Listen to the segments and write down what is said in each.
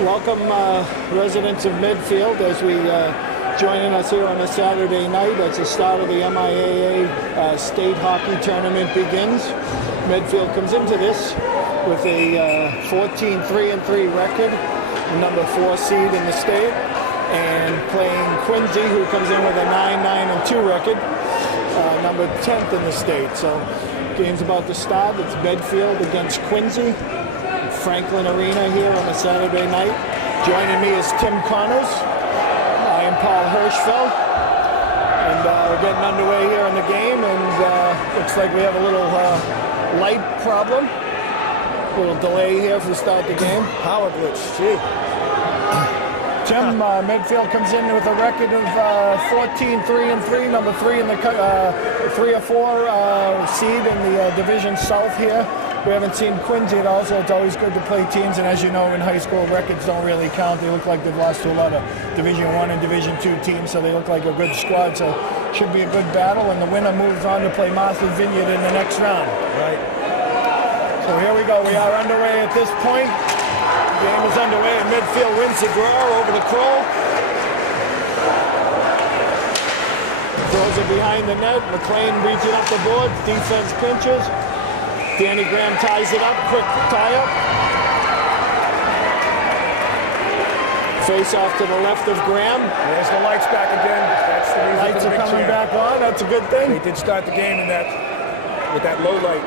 Welcome, residents of Medfield, as we joining us here on a Saturday night as the start of the MIAA state hockey tournament begins. Medfield comes into this with a 14-3-3 record, number 4 seed in the state, and playing Quincy, who comes in with a 9-9-2 record, number 10th in the state. So game's about to start. It's Medfield against Quincy. Franklin Arena here on a Saturday night. Joining me is Tim Connors. I am Paul Hirschfeld. And we're getting underway here in the game, and looks like we have a little light problem. A little delay here to start the game. Power glitch, gee. Tim, Medfield comes in with a record of 14-3-3, number 3 in the 3 or 4 seed in the Division South here. We haven't seen Quincy at all, so it's always good to play teams. And as you know, in high school, records don't really count. They look like they've lost to a lot of Division I and Division II teams, so they look like a good squad. So it should be a good battle, and the winner moves on to play Martha's Vineyard in the next round. Right. So here we go. We are underway at this point. The game is underway, and Medfield wins the draw over the Crow. Throws it behind the net. McLean beats it up the boards. Defense pinches. Danny Graham ties it up. Quick tie-up. Face off to the left of Graham. There's the lights back again. That's the reason Lights are coming back on. That's a good thing. They did start the game in with that low light.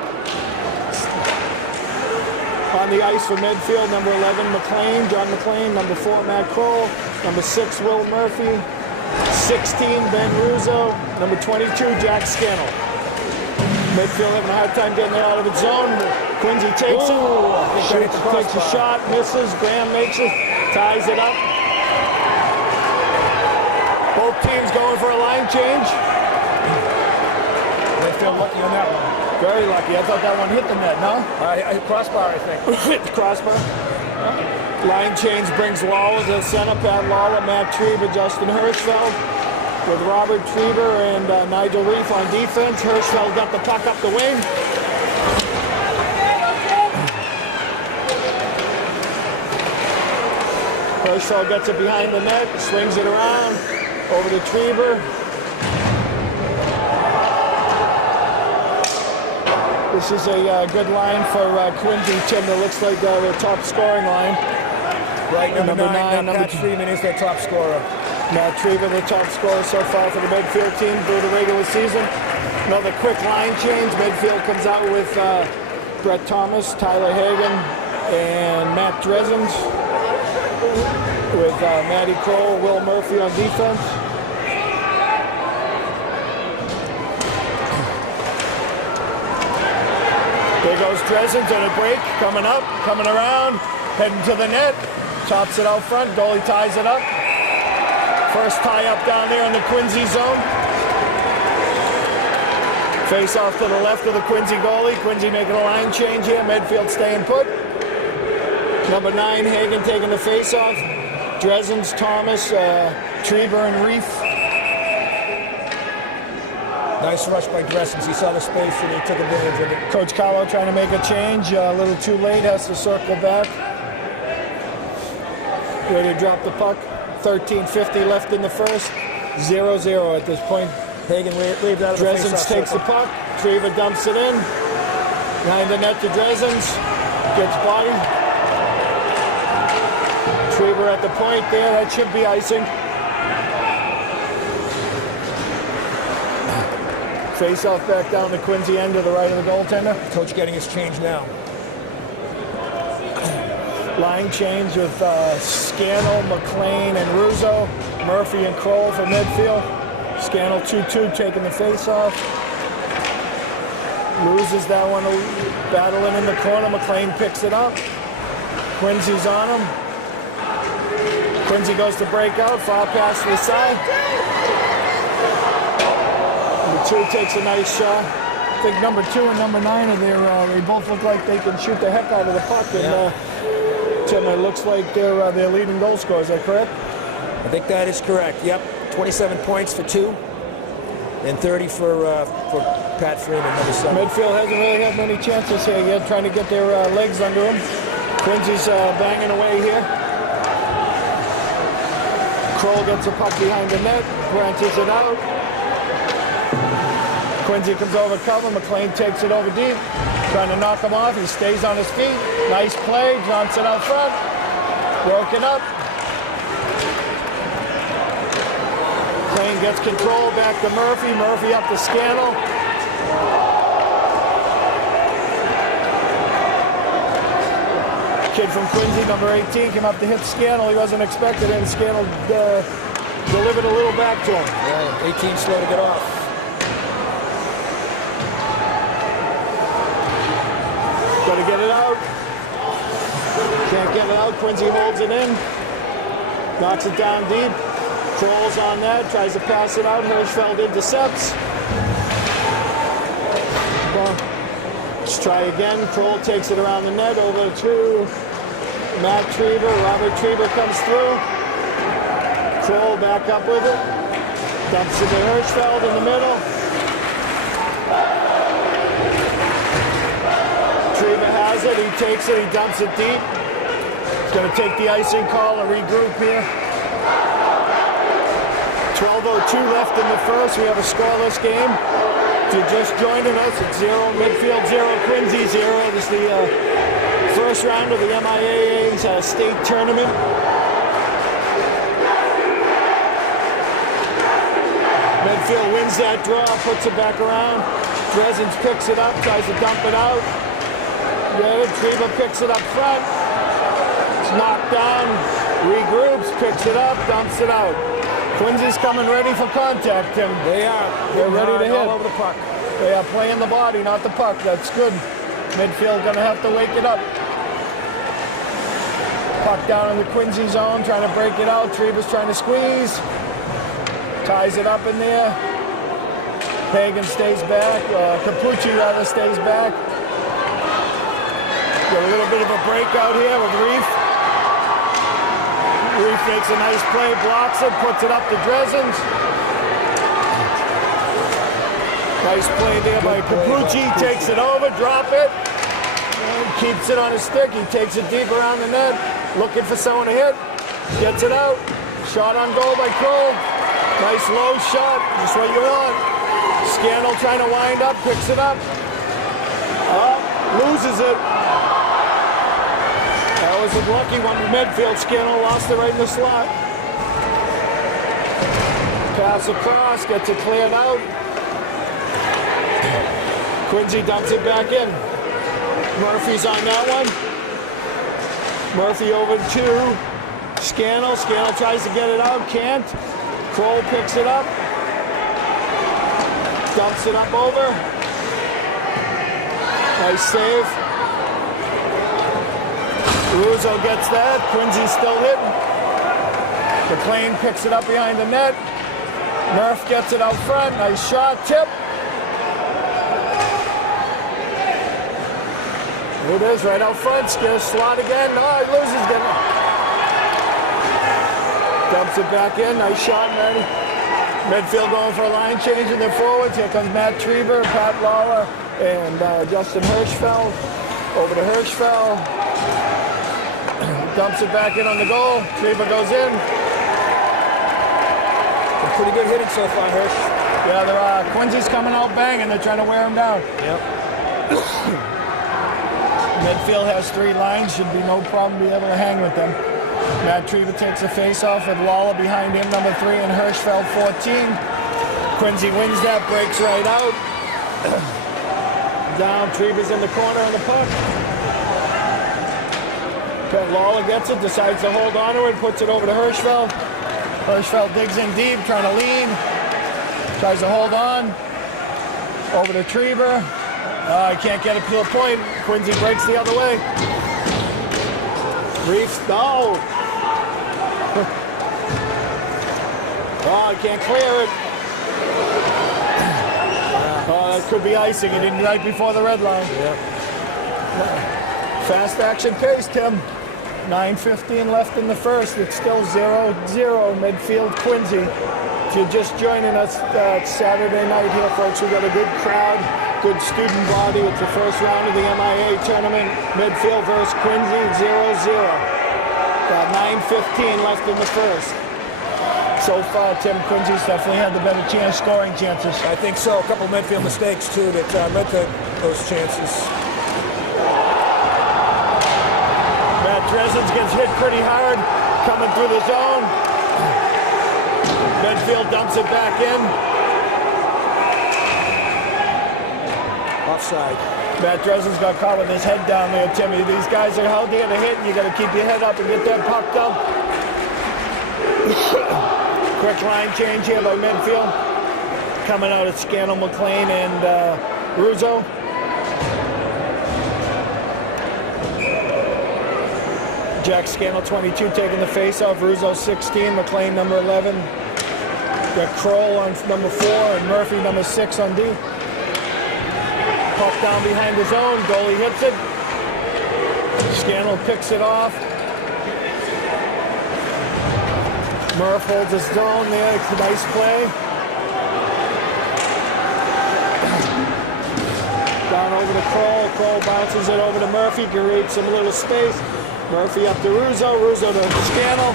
On the ice for Medfield, number 11, McLean, John McLean, number 4, Matt Kroll, number 6, Will Murphy, 16, Ben Russo, number 22, Jack Scannell. Medfield having a hard time getting it out of its zone. Quincy takes it, takes a shot, misses, Graham makes it, ties it up. Both teams going for a line change. Medfield lucky on that one. Very lucky. I thought that one hit the net, no? Crossbar, I think. Hit the crossbar. Line change brings Lawler to the center. Pat Lawler, Matt Trieber, Justin Hirschfeld, with Robert Trieber and Nigel Reef on defense. Hirschfeld got the puck up the wing. Hirschfeld gets it behind the net, swings it around, over to Trieber. This is a good line for Quincy, Tim. It looks like their top scoring line. Right, number 9, Matt Freeman is their top scorer. Matt Trieber, the top scorer so far for the Medfield team through the regular season. Another quick line change. Medfield comes out with Brett Thomas, Tyler Hagan, and Matt Dresens, with Matty Kroll, Will Murphy on defense. There goes Dresens on a break, coming up, coming around, heading to the net, tops it out front, goalie ties it up. First tie up down there in the Quincy zone. Face off to the left of the Quincy goalie. Quincy making a line change here, Medfield staying put. Number 9, Hagan taking the face off. Dresens, Thomas, Trieber, and Reef. Nice rush by Dresens. He saw the space and he took advantage of it. Coach Carlo trying to make a change. A little too late, has to circle back. Ready to drop the puck. 13:50 left in the first. 0-0 at this point. Hagan waved out of the face. Dresens takes the puck. Trieber dumps it in. Behind the net to Dresens. Gets body. Trieber at the point there. That should be icing. Face off back down to Quincy end to the right of the goaltender. Coach getting his change now. Line change with Scannell, McLean, and Russo. Murphy and Kroll for Medfield. Scannell 2-2 taking the face off. Loses that one, battling in the corner. McLean picks it up. Quincy's on him. Quincy goes to break out, far pass to the side. Number 2 takes a nice shot. I think number 2 and number 9 are there. They both look like they can shoot the heck out of the puck. And Tim, it looks like they're their leading goal scorers. Is that correct? I think that is correct. Yep, 27 points for 2, and 30 for Pat Freeman, number 7. Medfield hasn't really had many chances here yet, trying to get their legs under them. Quincy's banging away here. Kroll gets a puck behind the net, branches it out. Quincy comes over cover, McLean takes it over deep, trying to knock him off. He stays on his feet. Nice play, Johnson out front, broken up. McLean gets control, back to Murphy. Murphy up to Scannell. Kid from Quincy, number 18, came up to hit Scannell. He wasn't expected it, and Scannell delivered a little back to him. Yeah, 18 slow to get off. Got to get it out. Can't get it out. Quincy holds it in. Knocks it down deep. Kroll's on that. Tries to pass it out. Hirschfeld intercepts. Let's try again. Kroll takes it around the net over to Matt Trieber. Robert Trieber comes through. Kroll back up with it. Dumps it to Hirschfeld in the middle. Trieber has it. He takes it. He dumps it deep. He's going to take the icing call and regroup here. 12:02 left in the first. We have a scoreless game. If you're just joining us, it's 0 Medfield, 0 Quincy, 0. This is the first round of the MIAA's state tournament. Medfield wins that draw, puts it back around. Dresens picks it up, tries to dump it out. Trieber picks it up front. It's knocked down, regroups, picks it up, dumps it out. Quincy's coming ready for contact, Tim. They are. They're ready to hit. All over the puck. They are playing the body, not the puck. That's good. Midfield gonna have to wake it up. Puck down in the Quincy zone, trying to break it out. Trieber's trying to squeeze. Ties it up in there. Hagen stays back. Capucci rather stays back. Got a little bit of a breakout here with Reef. Reef makes a nice play, blocks it, puts it up to Dresens. Nice play there by Capucci, takes it over, drop it. And keeps it on his stick, he takes it deep around the net, looking for someone to hit. Gets it out, shot on goal by Kroll. Nice low shot, just what you want. Scannell trying to wind up, picks it up. Loses it. That was a lucky one with Medfield. Scannell lost it right in the slot. Pass across, gets it cleared out. Quincy dumps it back in. Murphy's on that one. Murphy over to Scannell. Scannell tries to get it out, can't. Kroll picks it up. Dumps it up over. Nice save. Russo gets that. Quincy's still hitting. McLean picks it up behind the net. Murph gets it out front. Nice shot. Tip. It is right out front. Scares slot again. No, he loses. Dumps it back in. Nice shot, Matty. Medfield going for a line change in their forwards. Here comes Matt Trieber, Pat Lawler, and Justin Hirschfeld. Over to Hirschfeld. Dumps it back in on the goal. Trieber goes in. Pretty good hitting so far, Hirsch. Yeah, they're Quincy's coming out banging. They're trying to wear him down. Yep. Medfield has 3 lines. Should be no problem be able to hang with them. Matt Trieber takes a face-off with Lawler behind him, number 3, and Hirschfeld 14. Quincy wins that, breaks right out. Down, Trieber's in the corner on the puck. Lawler gets it, decides to hold on to it, puts it over to Hirschfeld. Hirschfeld digs in deep, trying to lean. Tries to hold on. Over to Trieber. He can't get it to the point. Quincy breaks the other way. Reef, no. He can't clear it. That could be icing. He didn't right before the red line. Yep. Fast action pace, Tim. 9:15 left in the first. It's still 0-0 Medfield Quincy. If you're just joining us, it's Saturday night here, folks. We've got a good crowd, good student body. It's the first round of the MIAA tournament. Medfield versus Quincy, 0-0. Got 9:15 left in the first. So far, Tim, Quincy's definitely had the better chance, scoring chances. I think so. A couple Medfield mistakes, too, that led to those chances. Matt Dresens gets hit pretty hard, coming through the zone. Medfield dumps it back in. Offside. Matt Dressen's got caught with his head down there, Timmy. These guys are held there to hit, and you got to keep your head up and get that puck up. Quick line change here by Medfield. Coming out of Scannell, McLean, and Russo. Jack Scannell, 22, taking the face-off. Russo, 16. McLean, number 11. Got Kroll on number 4, and Murphy, number 6 on D. Puck down behind his own. Goalie hits it. Scannell picks it off. Murph holds his zone there. It's a nice play. Down over to Kroll. Kroll bounces it over to Murphy. Creates some little space. Murphy up to Russo. Russo to Scannell.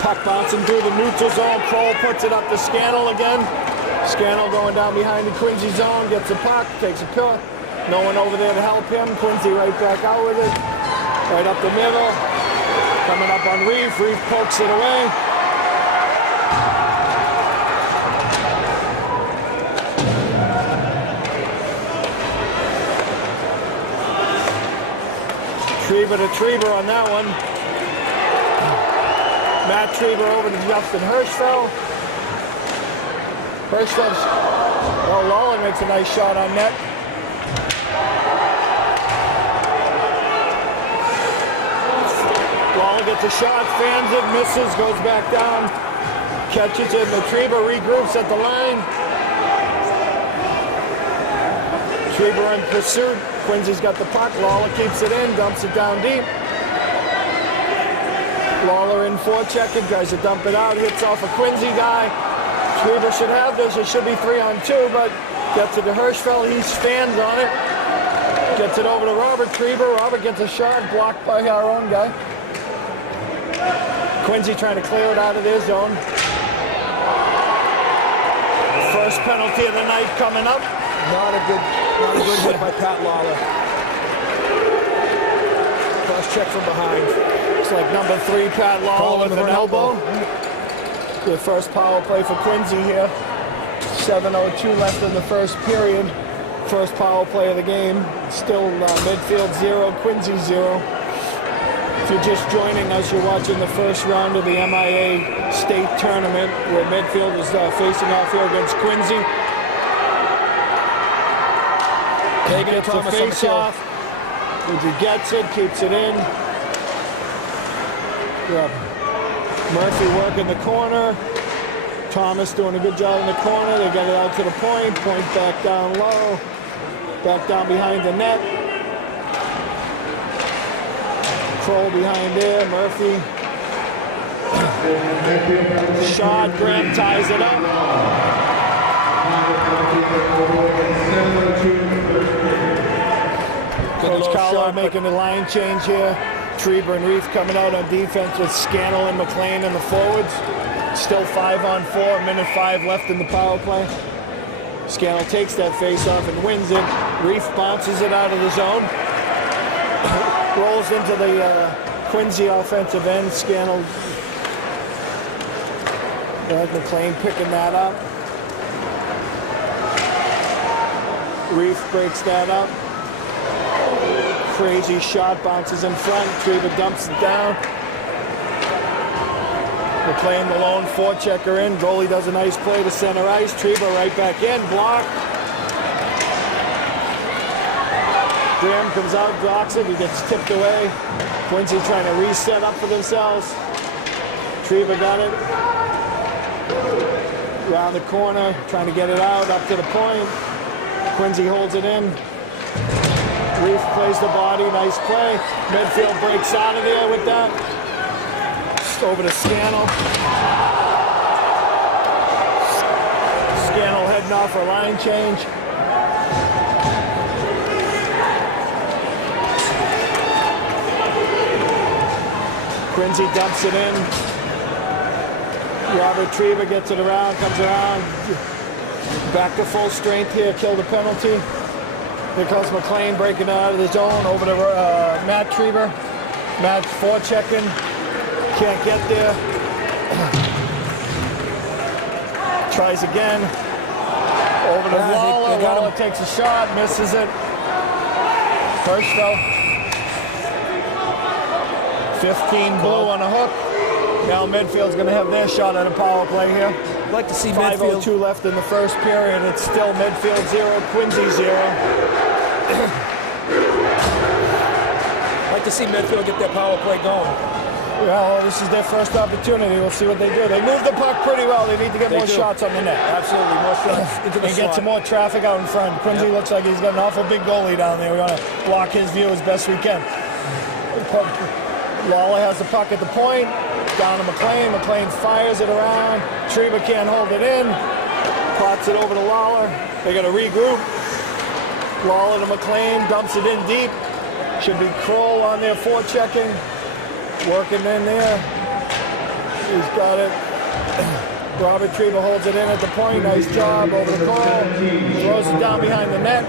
Puck bouncing through the neutral zone. Kroll puts it up to Scannell again. Scannell going down behind the Quincy zone. Gets the puck. Takes a pill. No one over there to help him. Quincy right back out with it. Right up the middle. Coming up on Reef. Reef pokes it away. Trieber to Trieber on that one. Matt Trieber over to Justin Hirschfeld. Hirschfeld's, well, Lawler makes a nice shot on net. Lawler gets a shot, fans it, misses, goes back down, catches it, and Trieber regroups at the line. Trieber in pursuit. Quincy's got the puck. Lawler keeps it in, dumps it down deep. Lawler in forechecking, tries to dump it out, hits off a Quincy guy. Trieber should have this. It should be 3-on-2, but gets it to Hirschfeld. He stands on it. Gets it over to Robert Trieber. Robert gets a shot, blocked by our own guy. Quincy trying to clear it out of their zone. First penalty of the night coming up. Not a good hit by Pat Lawler. Cross check from behind. Looks like number 3, Pat Lawler with an elbow. The first power play for Quincy here. 7:02 left in the first period. First power play of the game. Still Medfield 0, Quincy 0. If you're just joining us, you're watching the first round of the MIAA state tournament where Medfield is facing off here against Quincy. Gets the face off. Quincy gets it, keeps it in. Murphy working the corner. Thomas doing a good job in the corner. They get it out to the point. Point back down low. Back down behind the net. Kroll behind there. Murphy. Shot. Graham ties it up. Coach Carlo making the line change here. Trieber and Reef coming out on defense with Scannell and McLean in the forwards. Still 5-on-4, minute 5 left in the power play. Scannell takes that face off and wins it. Reef bounces it out of the zone. Rolls into the Quincy offensive end. Scannell, McLean picking that up. Reef breaks that up. Crazy shot, bounces in front. Trieber dumps it down. McLean the lone forechecker in. Goalie does a nice play to center ice. Trieber right back in. Block. Graham comes out, blocks it. He gets tipped away. Quincy trying to reset up for themselves. Trieber got it. Around the corner, trying to get it out, up to the point. Quincy holds it in. Reef plays the body, nice play. Medfield breaks out of there with that. Just over to Scannell. Scannell heading off for a line change. Quincy dumps it in. Robert Treba gets it around, comes around. Back to full strength here, kill the penalty. Here comes McLean breaking out of the zone over to Matt Treba. Matt forechecking, can't get there. Tries again. Over to Lawler. Lawler takes a shot, misses it. Hirschfeld. 15 blue on a hook. Now Medfield's going to have their shot at a power play here. I'd like to see 5:02 left in the first period. It's still Medfield 0, Quincy 0. I'd like to see Medfield get their power play going. Well, this is their first opportunity. We'll see what they do. They move the puck pretty well. They need to get more shots on the net. Absolutely, more shots into the and slot. get some more traffic out in front. Quincy looks like he's got an awful big goalie down there. We're going to block his view as best we can. Lawler has the puck at the point. Down to McLean. McLean fires it around. Treba can't hold it in. Pots it over to Lawler. They got to regroup. Lawler to McLean. Dumps it in deep. Should be Kroll on there forechecking. Working in there. He's got it. Robert Treba holds it in at the point. Nice job over the Kroll. Throws it down behind the net.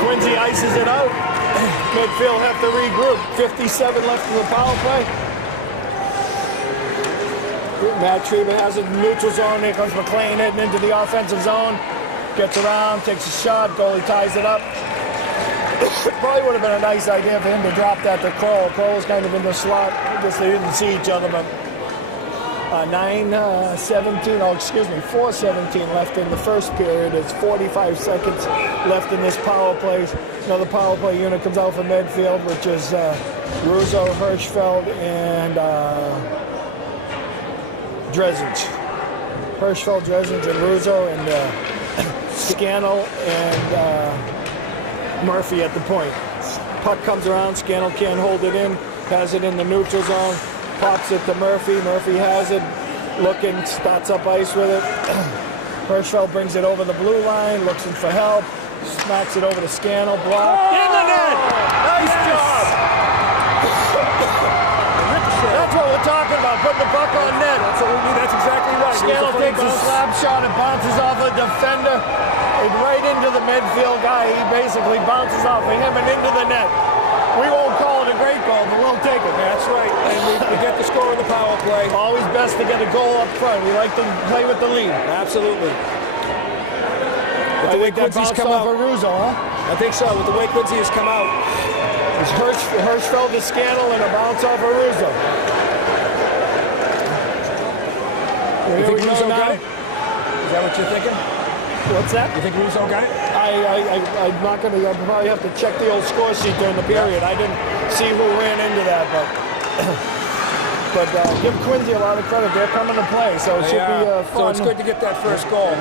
Quincy ices it out. Medfield have to regroup. 57 left in the power play. Matt Treba has it in the neutral zone. Here comes McLean heading into the offensive zone. Gets around, takes a shot. Goalie ties it up. Probably would have been a nice idea for him to drop that to Kroll. Kroll's kind of in the slot. I guess they didn't see each other, but 4:17 left in the first period. It's 45 seconds left in this power play. Another power play unit comes out from Medfield, which is Russo, Hirschfeld, and Dresens. Hirschfeld, Dresens, and Russo, and Scannell, and Murphy at the point. Puck comes around, Scannell can't hold it in, has it in the neutral zone, pops it to Murphy. Murphy has it, looking, starts up ice with it. Hirschfeld brings it over the blue line, looks in for help, smacks it over to Scannell, block. In the net! Nice job! That's what we're talking about, putting the puck on net. Absolutely, that's exactly right. Scannell takes a slap shot, it bounces off a defender. Right into the Medfield guy. He basically bounces off of him and into the net. We won't call it a great goal, but we'll take it. That's right. And we get the score in the power play. Always best to get a goal up front. We like to play with the lead. Absolutely. I think that bounced off of Russo, huh? I think so. With the way Quincy has come out. It's Hirschfeld to Scannell and a bounce off of Russo. You think Russo got it? Is that what you're thinking? What's that? You think Russo got it? I'm not going to. I'll probably have to check the old score sheet during the period. I didn't see who ran into that, but give Quincy a lot of credit. They're coming to play, so it should be fun. So it's good to get that first goal.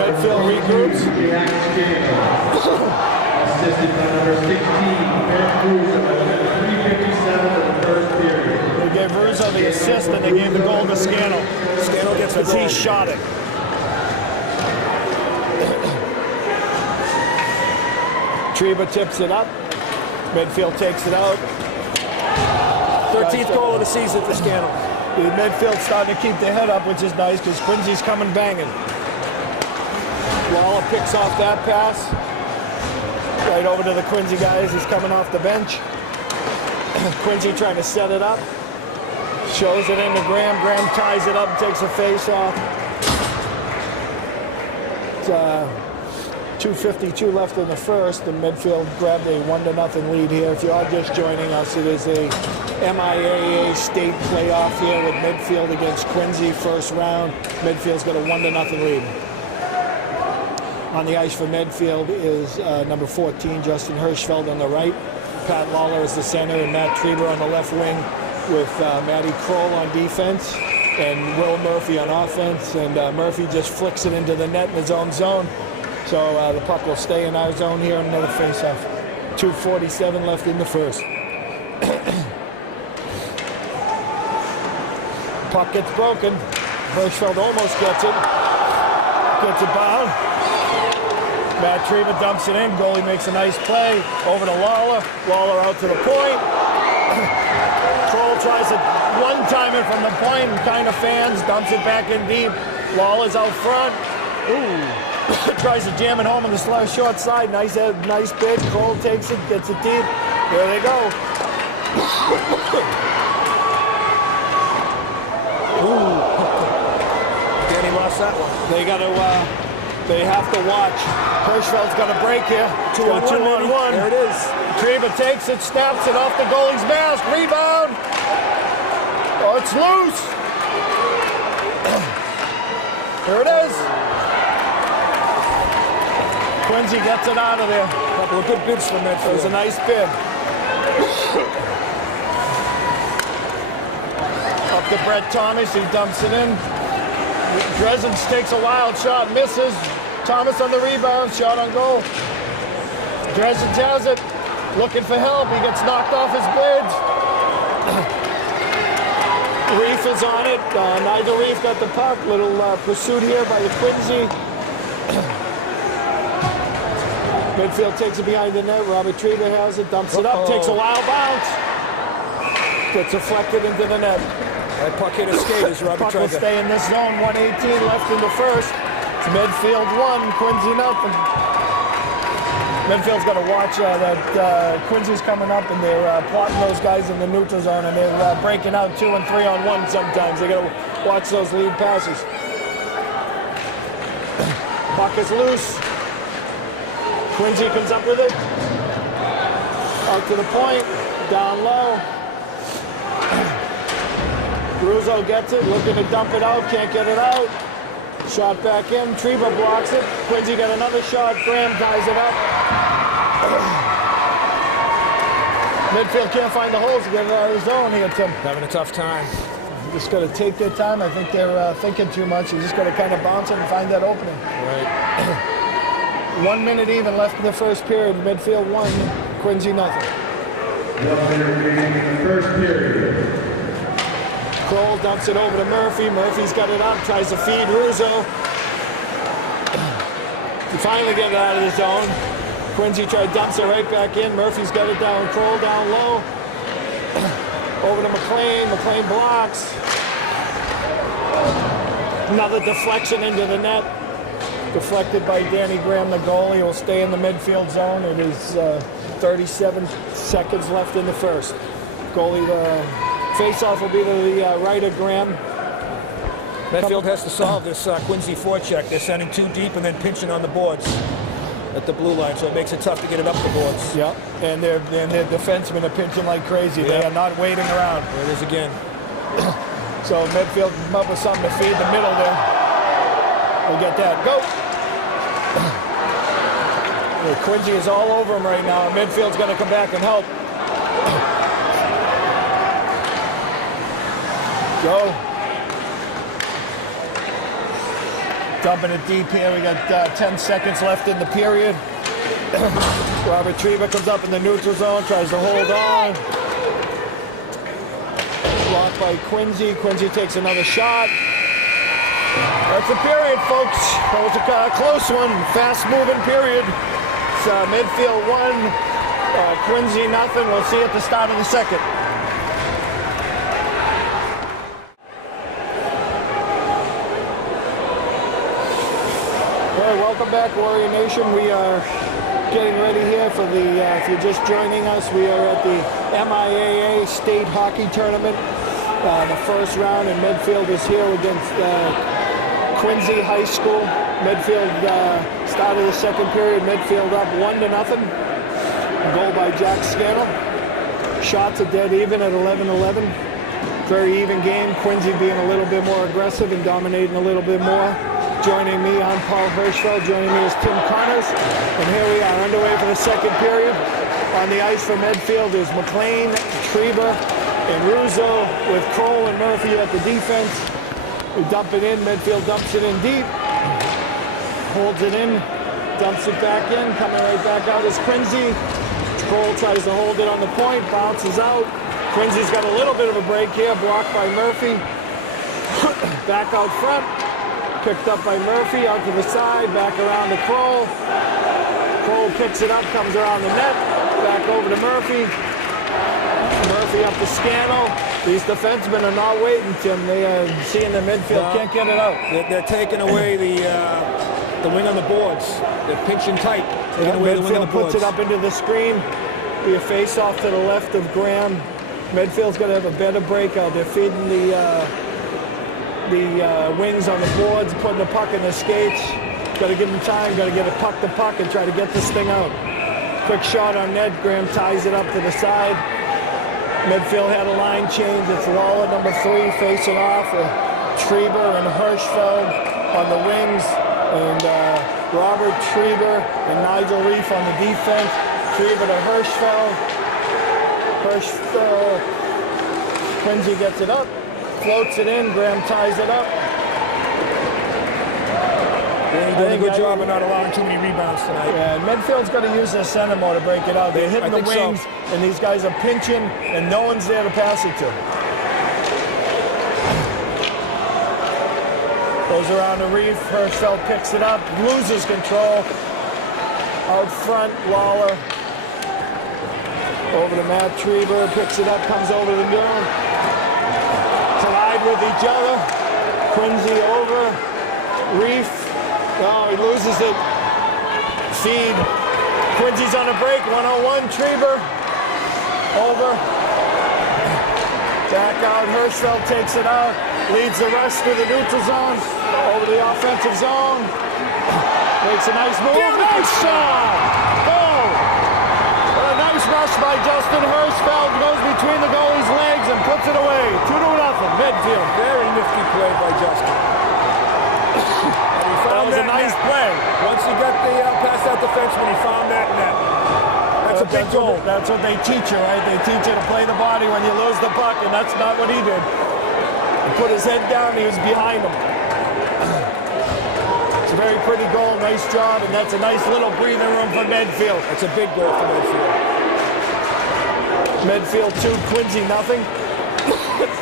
Medfield regroups. Assisted by number 16, Matt Cruz, 3:57 of the first period. They gave Russo the assist, and they gave the goal to Scannell. Scannell gets the goal. He shot it. Treba tips it up. Medfield takes it out. 13th goal of the season for Scannell. The Medfield starting to keep their head up, which is nice because Quincy's coming banging. Lawler picks off that pass. Right over to the Quincy guys. He's coming off the bench. Quincy trying to set it up. Shows it into Graham. Graham ties it up, takes a face off. It's 2:52 left in the first, and Medfield grabbed a 1-0 lead here. If you are just joining us, it is a MIAA state playoff here with Medfield against Quincy, first round. Medfield's got a 1-0 lead. On the ice for Medfield is number 14, Justin Hirschfeld on the right. Pat Lawler is the center, and Matt Treba on the left wing with Matty Kroll on defense and Will Murphy on offense. And Murphy just flicks it into the net in his own zone. So the puck will stay in our zone here, another face-off. 2:47 left in the first. Puck gets broken. Hirschfeld almost gets it. Gets it bound. Matt Treba dumps it in. Goalie makes a nice play. Over to Lawler. Lawler out to the point. Kroll tries a one-timer from the point and kind of fans, dumps it back in deep. Lawler's out front. Ooh. Tries to jam it home on the short side. Nice bid. Kroll takes it, gets it deep. There they go. Ooh. Danny lost that one. They have to watch. Hirschfeld's got a break here. Two on one. There it is. Treba takes it, snaps it off the goalie's mask. Rebound. Oh, it's loose. There it is. Quincy gets it out of there. A couple of good bids from Medfield. It was a nice bid. Up to Brett Thomas, he dumps it in. Dresden takes a wild shot, misses. Thomas on the rebound, shot on goal. Dresden has it, looking for help. He gets knocked off his blades. Reef is on it. Nigel Reef got the puck. Little pursuit here by the Quincy. Medfield takes it behind the net. Robert Treba has it, dumps it up, takes a wild bounce. Gets deflected into the net. That puck hit a skate as Robert Puck will Treba. stay in this zone. 1:18 left in the first. It's Medfield 1, Quincy nothing. Medfield's got to watch that Quincy's coming up and they're plotting those guys in the neutral zone and they're breaking out 2 and 3 on 1 sometimes. They got to watch those lead passes. Puck is loose. Quincy comes up with it. Out to the point. Down low. Russo gets it, looking to dump it out, can't get it out. Shot back in, Treba blocks it. Quincy got another shot, Graham ties it up. Medfield can't find the holes to get it out of the zone here, Tim. Having a tough time. Just got to take their time. I think they're thinking too much. You just got to kind of bounce it and find that opening. Right. 1 minute even left in the first period. Medfield 1, Quincy nothing. First period. Kroll dumps it over to Murphy. Murphy's got it up, tries to feed Russo. He finally get it out of the zone. Quincy dumps it right back in. Murphy's got it down. Kroll down low. Over to McLean. McLean blocks. Another deflection into the net. Deflected by Danny Graham, the goalie. He will stay in the midfield zone. It is 37 seconds left in the first. Goalie, face-off will be to the right of Graham. Medfield has to solve this Quincy forecheck. They're sending too deep and then pinching on the boards at the blue line, so it makes it tough to get it up the boards. Yeah, and their defensemen are pinching like crazy. Yep. They are not waiting around. There it is again. So Medfield come up with something to feed the middle there. We'll get that. Go! Quincy is all over him right now. Medfield's got to come back and help. Go. Dumping it deep here. We got 10 seconds left in the period. Robert Treba comes up in the neutral zone, tries to hold on. Blocked by Quincy. Quincy takes another shot. That's the period, folks. That was a close one. Fast-moving period. It's Medfield 1, Quincy nothing. We'll see at the start of the second. Welcome back, Warrior Nation. We are getting ready here for the, if you're just joining us, we are at the MIAA State Hockey Tournament. The first round, and Medfield is here against Quincy High School. Medfield started the second period. Medfield up 1-0. Goal by Jack Scannell. Shots are dead even at 11-11. Very even game. Quincy being a little bit more aggressive and dominating a little bit more. Joining me, I'm Paul Hirschfeld. Joining me is Tim Connors. And here we are underway for the second period. On the ice for Medfield is McLean, Treba, and Russo with Kroll and Murphy at the defense. We dump it in. Medfield dumps it in deep. Holds it in. Dumps it back in. Coming right back out is Quincy. Kroll tries to hold it on the point. Bounces out. Quincy's got a little bit of a break here. Blocked by Murphy. Back out front. Picked up by Murphy, out to the side, back around to Kroll. Kroll picks it up, comes around the net, back over to Murphy. Murphy up to Scannell. These defensemen are not waiting, Tim. They are seeing the midfield, can't get it out. They're taking away the wing on the boards. They're pinching tight, taking away the wing on the boards. Puts it up into the screen. Be a face-off to the left of Graham. Medfield's going to have a better breakout. They're feeding the wings on the boards, putting the puck in the skates. Got to give them time, got to get a puck to puck and try to get this thing out. Quick shot on net. Graham ties it up to the side. Medfield had a line change. It's Lawler, number 3, facing off with Trieber and Hirschfeld on the wings. And Robert Trieber and Nigel Reef on the defense. Trieber to Hirschfeld. Quincy gets it up, floats it in, Graham ties it up. They're doing a good job of not allowing too many rebounds tonight. Yeah, Medfield's got to use their center more to break it out. They're hitting the wings, and these guys are pinching, and no one's there to pass it to. Goes around the Reef, Hirschfeld picks it up, loses control. Out front, Lawler. Over to Matt Trieber, picks it up, comes over to Durham. Collide with each other. Quincy over. Reef. Oh, he loses it. Feed. Quincy's on a break. 1-on-1. Trieber. Over. Back out. Hirschfeld takes it out. Leads the rush through the neutral zone. Over the offensive zone. Makes a nice move. Nice shot! Goal! Rush by Justin Hirschfeld, goes between the goalie's legs and puts it away. 2-0, Medfield. Very nifty play by Justin. That was a nice play. Once he got the past that defenseman, he found that net. That's a big goal. That's what they teach you, right? They teach you to play the body when you lose the puck, and that's not what he did. He put his head down, he was behind him. It's a very pretty goal, nice job, and that's a nice little breathing room for Medfield. It's a big goal for Medfield. Medfield 2, Quincy nothing.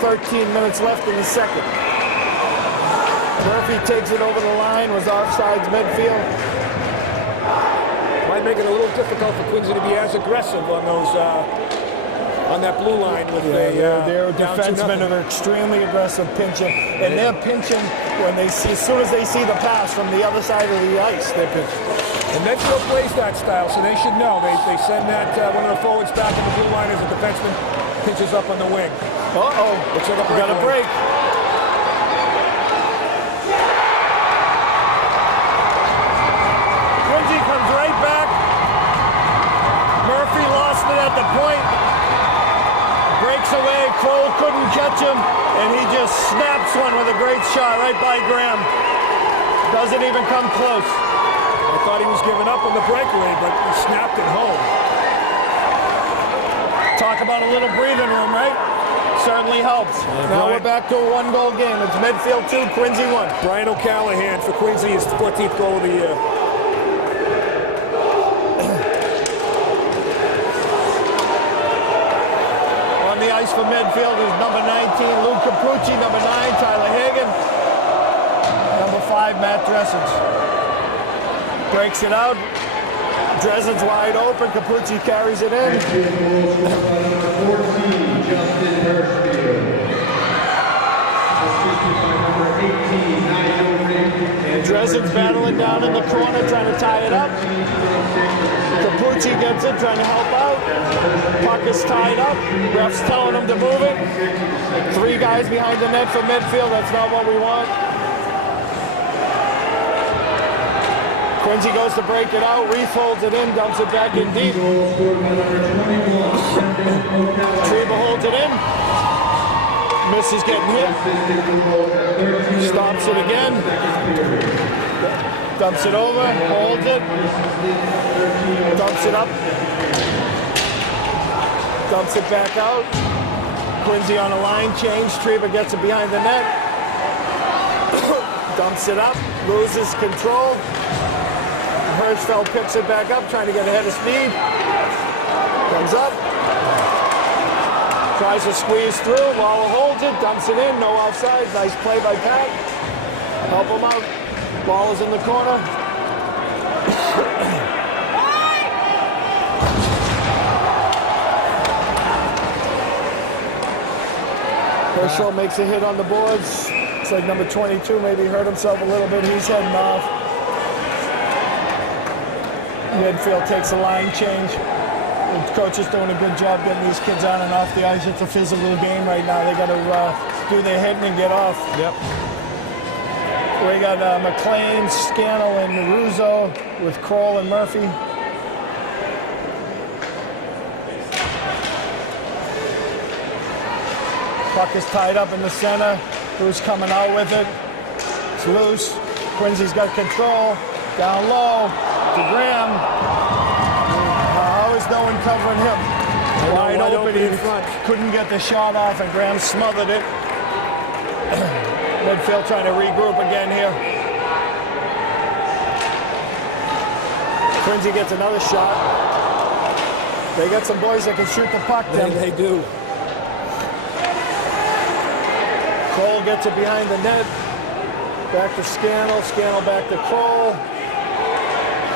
13 minutes left in the second. Murphy takes it over the line, was offsides Medfield. Might make it a little difficult for Quincy to be as aggressive on those on that blue line with their defensemen are extremely aggressive pinching, and they're pinching when they see, as soon as they see the pass from the other side of the ice, they're pinching. And Medfield plays that style, so they should know. They send that one of the forwards back in the blue line as a defenseman pinches up on the wing. Uh-oh. Looks like got a break. Quincy comes right back. Murphy lost it at the point. Breaks away. Cole couldn't catch him, and he just snaps one with a great shot right by Graham. Doesn't even come close. I thought he was giving up on the breakaway, but he snapped it home. Talk about a little breathing room, right? Certainly helps. Now we're back to a 1-goal game. It's Medfield 2, Quincy 1. Brian O'Callahan for Quincy, his 14th goal of the year. On the ice for Medfield is number 19, Luke Capucci, number 9, Tyler Hagan, number 5, Matt Dressens. Breaks it out. Dresden's wide open. Capucci carries it in. And Dresden's battling down in the corner, trying to tie it up. Capucci gets it, trying to help out. Puck is tied up. Ref's telling him to move it. 3 guys behind the net for Medfield. That's not what we want. Quincy goes to break it out. Reef holds it in, dumps it back in deep. Trieber holds it in. Misses getting hit. Stops it again. Dumps it over, holds it. Dumps it up. Dumps it back out. Quincy on a line change. Trieber gets it behind the net. Dumps it up, loses control. Hirschfeld picks it back up, trying to get ahead of speed. Comes up. Tries to squeeze through. Lawler holds it, dumps it in. No offside. Nice play by Pat. Help him out. Ball is in the corner. Herschel makes a hit on the boards. It's like number 22 maybe hurt himself a little bit. He's heading off. Medfield takes a line change. The coach is doing a good job getting these kids on and off the ice. It's a physical game right now. They got to do their hitting and get off. Yep. We got McLean, Scannell, and Russo with Kroll and Murphy. Puck is tied up in the center. Who's coming out with it? It's loose. Quincy's got control. Down low to Graham. How is no one covering him? Wide open in front. Couldn't get the shot off, and Graham smothered it. Medfield trying to regroup again here. Quincy gets another shot. They got some boys that can shoot the puck. They do. Kroll gets it behind the net. Back to Scannell. Scannell back to Kroll.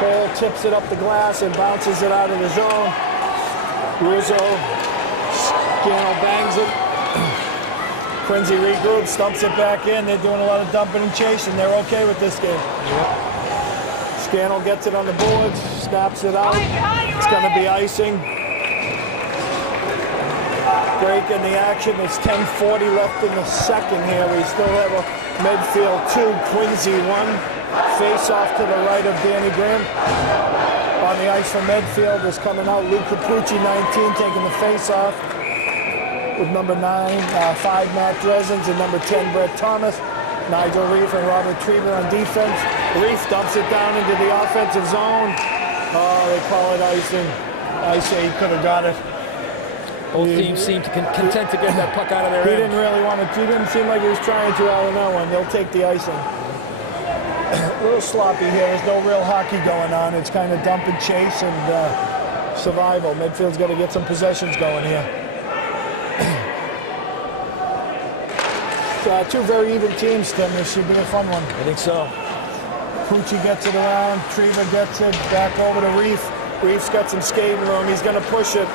Kroll tips it up the glass and bounces it out of the zone. Russo. Scannell bangs it. Quincy regroups, dumps it back in. They're doing a lot of dumping and chasing. They're okay with this game. Yep. Scannell gets it on the boards, snaps it out. It's going to be icing. Break in the action. It's 10:40 left in the second here. We still have a Medfield 2, Quincy 1. Face off to the right of Danny Graham. On the ice for Medfield is coming out Luke Capucci, 19, taking the face off. With number 5, Matt Dresens, and number 10, Brett Thomas. Nigel Reef and Robert Trieber on defense. Reef dumps it down into the offensive zone. Oh, they call it icing. I say he could have got it. Both teams seem to content to get that puck out of their He end. didn't really want to. He didn't seem like he was trying to out on that one. They'll take the icing. A little sloppy here. There's no real hockey going on. It's kind of dump and chase and survival. Medfield's got to get some possessions going here. Two very even teams, Tim. This should be a fun one. I think so. Pucci gets it around. Treva gets it back over to Reef. Reef's got some skating room. He's going to push it.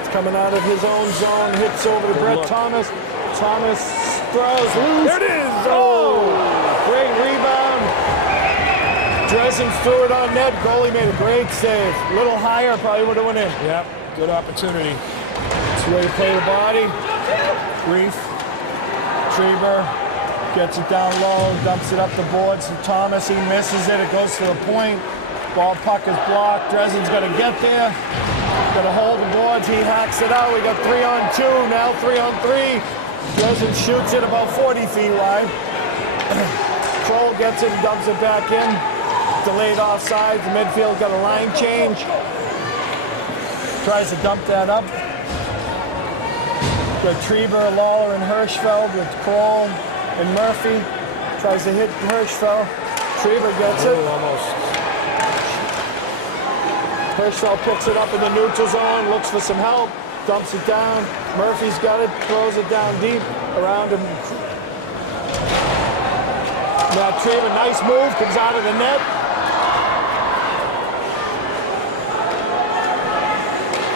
It's coming out of his own zone. Hits over to Brett Thomas. Thomas throws loose. There it is. Oh! Great rebound. Dresden threw it on net. Goalie made a great save. A little higher, probably would have went in. Yep. Good opportunity. That's the way to play the body. Reef. Trieber gets it down low, dumps it up the boards to Thomas. He misses it. It goes to the point. Ball puck is blocked. Dresden's got to get there. Got to hold the boards. He hacks it out. We got 3-on-2. Now 3-on-3. Dresden shoots it about 40 feet wide. Kroll gets it and dumps it back in. Delayed offside. The midfield got a line change. Tries to dump that up. Got Trieber, Lawler, and Hirschfeld with Kroll and Murphy. Tries to hit Hirschfeld. Trieber gets it. Almost. Hirschfeld picks it up in the neutral zone, looks for some help, dumps it down. Murphy's got it, throws it down deep around him. Now Trieber, nice move, comes out of the net.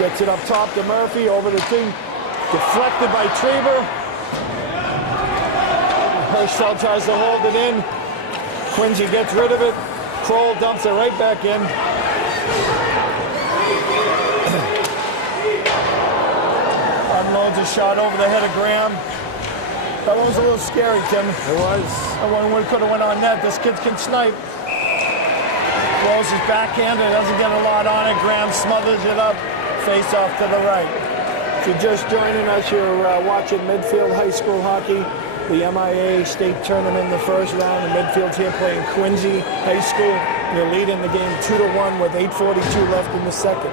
Gets it up top to Murphy, over the team. Deflected by Trieber. Hirschfeld tries to hold it in. Quincy gets rid of it. Kroll dumps it right back in. Unloads a shot over the head of Graham. That one was a little scary, Tim. It was. That one could have went on net. This kid can snipe. Throws his backhander, doesn't get a lot on it. Graham smothers it up. Face off to the right. If you're just joining us, you're watching Medfield High School hockey, the MIAA state tournament in the first round. And Medfield's here playing Quincy High School. They're leading the game 2-1 with 8:42 left in the second.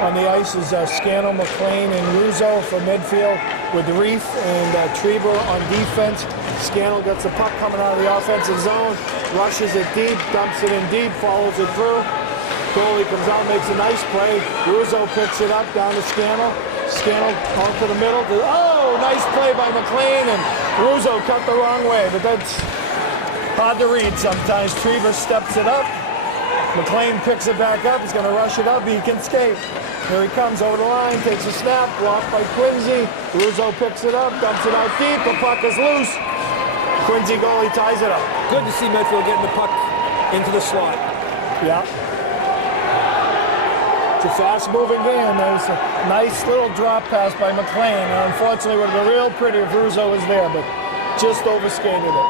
On the ice is Scannell, McLean, and Russo for Medfield with Reef and Trieber on defense. Scannell gets the puck coming out of the offensive zone, rushes it deep, dumps it in deep, follows it through. Goalie comes out, makes a nice play. Russo picks it up down to Scannell. Scannell onto the middle. Oh, nice play by McLean, and Russo cut the wrong way, but that's hard to read sometimes. Trieber steps it up. McLean picks it back up. He's going to rush it up. He can skate. Here he comes over the line, takes a snap, blocked by Quincy. Russo picks it up, dumps it out deep. The puck is loose. Quincy goalie ties it up. Good to see Medfield getting the puck into the slot. Yeah. It's a fast-moving game. There's a nice little drop pass by McLean. And unfortunately, it would have been real pretty if Russo was there, but just overskated it.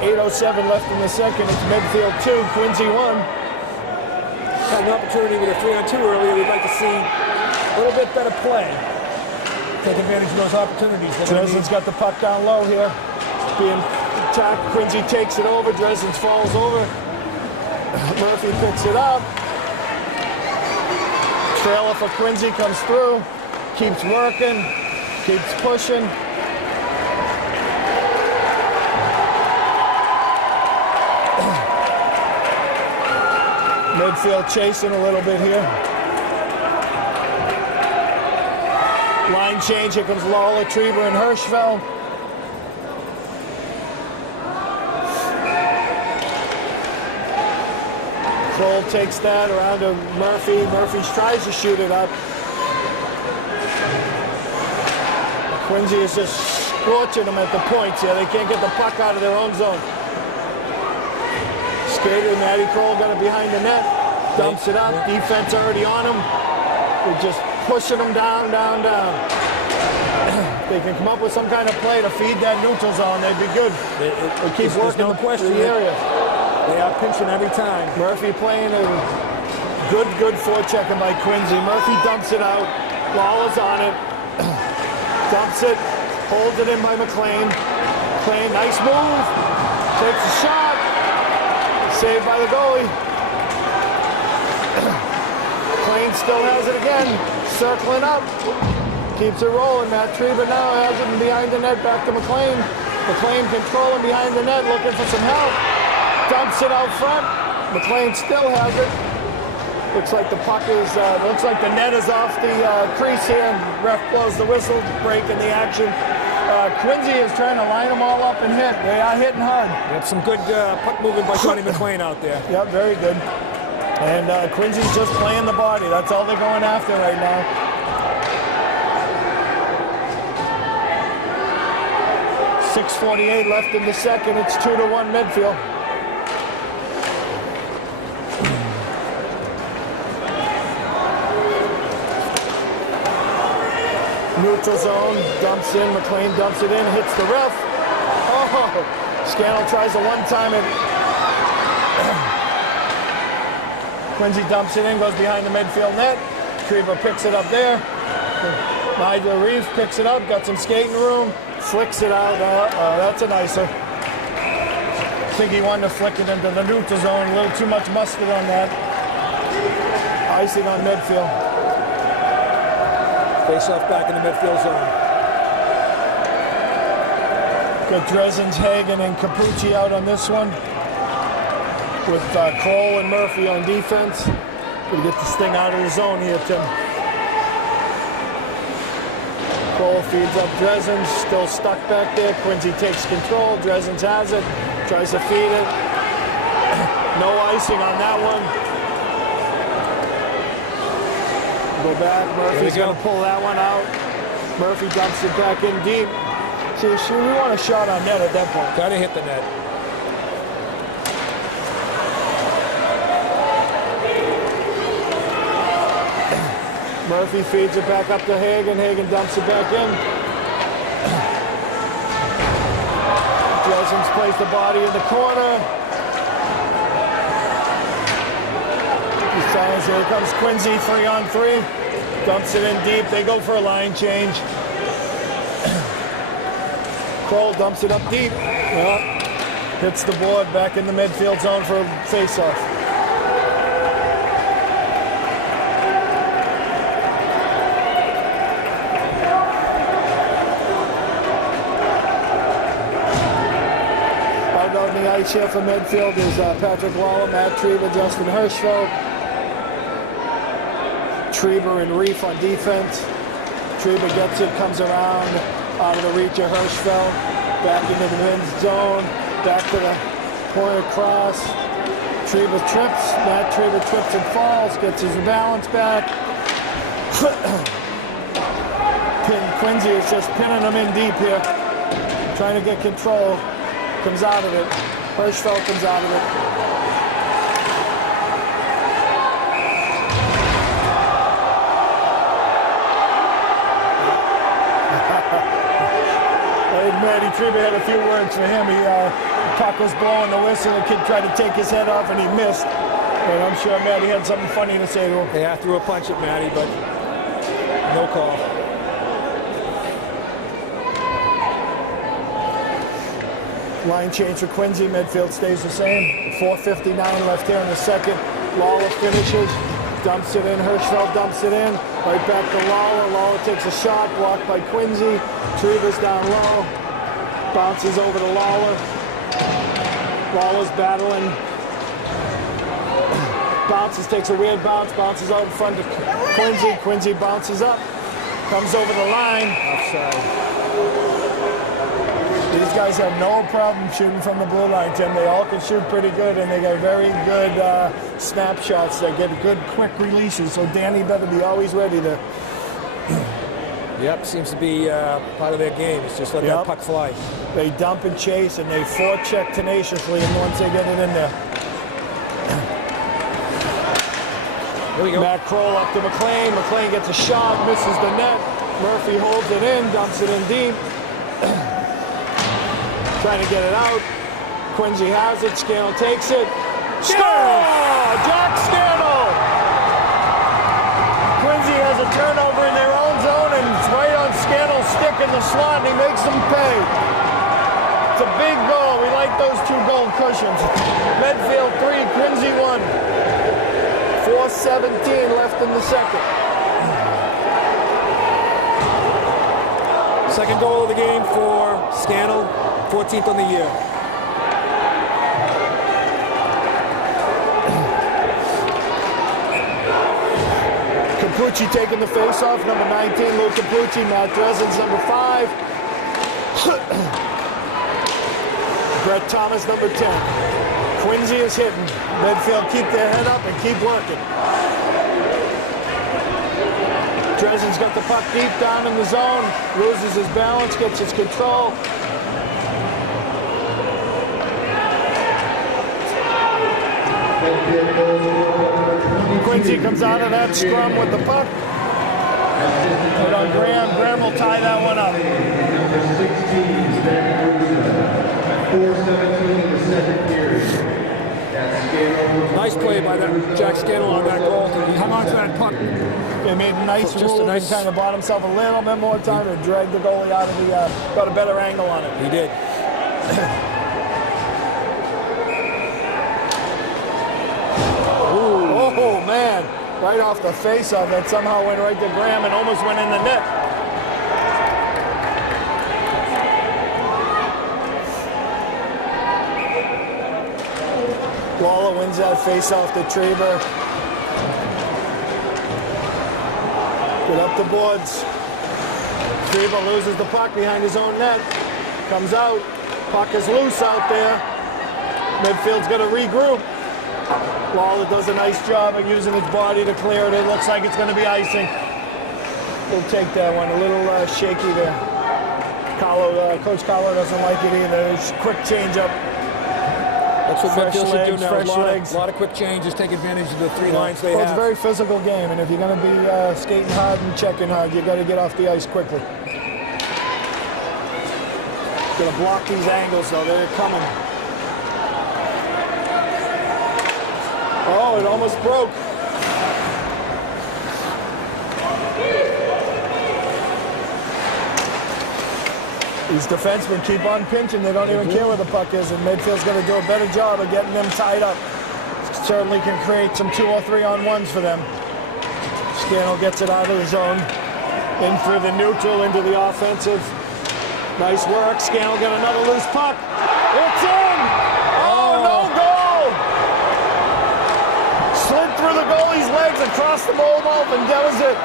8:07 left in the second. It's Medfield 2, Quincy 1. Had an opportunity with a 3-on-2 earlier. We'd like to see a little bit better play. Take advantage of those opportunities. Dresden's got the puck down low here. Being attacked. Quincy takes it over. Dresden falls over. Murphy picks it up. Trailer for Quincy comes through. Keeps working. Keeps pushing. Medfield chasing a little bit here. Line change. Here comes Lawler, Trieber, and Hirschfeld. Kroll takes that around to Murphy. Murphy tries to shoot it up. Quincy is just scorching them at the points here. They can't get the puck out of their own zone. Skater, Matty Kroll got it behind the net. Dumps it up. Defense already on him. They're just pushing them down, down, down. They can come up with some kind of play to feed that neutral zone, they'd be good. They keep working no question the area. They are pinching every time. Murphy playing a good forechecking by Quincy. Murphy dumps it out. Lawler's on it. Dumps it. Holds it in by McLean. McLean, nice move. Takes a shot. Saved by the goalie. McLean still has it again. Circling up. Keeps it rolling. Matt Trieber now has it behind the net. Back to McLean. McLean controlling behind the net, looking for some help. Dumps it out front. McLean still has it. Looks like the puck is, looks like the net is off the crease here, and ref blows the whistle, breaking the action. Quincy is trying to line them all up and hit. They are hitting hard. That's some good puck movement by Johnny McLean out there. Yep, very good. And Quincy's just playing the body. That's all they're going after right now. 6:48 left in the second. It's 2-1 Medfield. Neutral zone, dumps in, McLean dumps it in, hits the ref. Oh, Scannell tries to one-time it. Quincy dumps it in, goes behind the midfield net. Trieber picks it up there. Nigel Reeves picks it up, got some skating room, flicks it out. That's a nicer. I think he wanted to flick it into the neutral zone. A little too much mustard on that. Icing on Medfield. Face off back in the midfield zone. Got Dresden's, Hagen, and Capucci out on this one. With Kroll and Murphy on defense. Gonna get this thing out of the zone here, Tim. Kroll feeds up Dresden, still stuck back there. Quincy takes control. Dresden has it, tries to feed it. No icing on that one. Go back, Murphy's gonna pull that one out. Murphy dumps it back in deep. See, we want a shot on net at that point. Gotta hit the net. Murphy feeds it back up to Hagen. Hagen dumps it back in. Dresden's placed the body in the corner. Here comes Quincy, 3-on-3. Dumps it in deep. They go for a line change. Kroll dumps it up deep. Well, hits the board back in the midfield zone for a face-off. Out on the ice here for Medfield is Patrick Lawler, Matt Trieber, Justin Hirschfeld. Trieber and Reef on defense. Trieber gets it, comes around, out of the reach of Hirschfeld, back into the men's zone, back to the point cross. Treba trips. Matt Treba trips and falls, gets his balance back. Quincy is just pinning him in deep here, trying to get control. Comes out of it. Hirschfeld comes out of it. I think Matty Treba had a few words for him. Puck was blowing the whistle. The kid tried to take his head off and he missed. And I'm sure Matty had something funny to say to him. Yeah, threw a punch at Matty, but no call. Line change for Quincy. Medfield stays the same. 4:59 left here in the second. Lawler finishes. Dumps it in. Hirschfeld dumps it in. Right back to Lawler. Lawler takes a shot. Blocked by Quincy. Treva's down low. Bounces over to Lawler. Lawler's battling. Bounces, takes a weird bounce. Bounces out in front to Quincy. Quincy bounces up. Comes over the line. Offside. These guys have no problem shooting from the blue line, Tim. They all can shoot pretty good, and they got very good snapshots. They get good, quick releases, so Danny better be always ready to... Yep, seems to be part of their game. It's just let that puck fly. They dump and chase, and they forecheck tenaciously, and once they get it in there. Here we go. Matt Kroll up to McLean. McLean gets a shot, misses the net. Murphy holds it in, dumps it in deep. Trying to get it out. Quincy has it. Scannell takes it. Score! Jack Scannell! Quincy has a turnover in their own zone, and it's right on Scannell's stick in the slot, and he makes them pay. It's a big goal. We like those two goal cushions. Medfield 3, Quincy 1. 4:17 left in the second. Second goal of the game for Scannell, 14th on the year. Capucci taking the face-off, number 19, Luke Capucci. Matt Dresden's number 5. Brett Thomas, number 10. Quincy is hitting. Medfield keep their head up and keep working. Dresden's got the puck deep down in the zone, loses his balance, gets his control. Quincy comes out of that scrum with the puck. Put on Graham. Graham will tie that one up. Number 16, Stan Russo. 4:17 in the second period. Nice play by that Jack Scannell on that goal. He hung on to that puck. He made a nice move and kind of bought himself a little bit more time and dragged the goalie out of the, got a better angle on it. He did. Oh, man. Right off the face-off, that somehow went right to Graham and almost went in the net. Lawler wins that face-off to Treba. Get up the boards. Treba loses the puck behind his own net. Comes out. Puck is loose out there. Midfield's going to regroup. Lawler does a nice job of using his body to clear it. It looks like it's going to be icing. He'll take that one. A little shaky there. Coach Carlo doesn't like it either. It's a quick change-up. That's what Medfield should do now. Fresh legs. A lot of quick changes, take advantage of the three lines they have. have. It's a very physical game, and if you're going to be skating hard and checking hard, you got to get off the ice quickly. Going to block these angles, though. They're coming. Oh, it almost broke. These defensemen keep on pinching. They don't even care where the puck is, and Medfield's going to do a better job of getting them tied up. Certainly can create some 2 or 3 on ones for them. Scannell gets it out of the zone. In through the neutral into the offensive. Nice work. Scannell got another loose puck. It's in! Oh, no goal! Slid through the goalie's legs across the goal mouth, and that was it.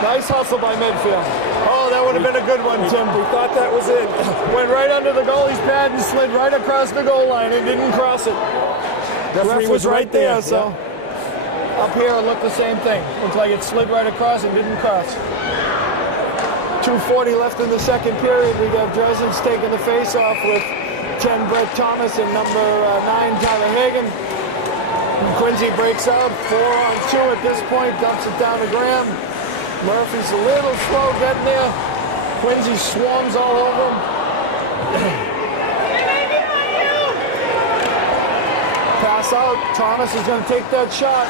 Nice hustle by Medfield. Oh, that would have been a good one, Tim. We thought that was it. Went right under the goalie's pad and slid right across the goal line and didn't cross it. Referee Ref was right there, yeah. so up here it looked the same thing. Looks like it slid right across and didn't cross. 2:40 left in the second period. We got Dresden's taking the face-off with 10 Brett Thomas and number 9 Tyler Hagen. And Quincy breaks out, 4-on-2 at this point, dumps it down to Graham. Murphy's a little slow getting there. Quincy swarms all over him. Pass out, Thomas is going to take that shot.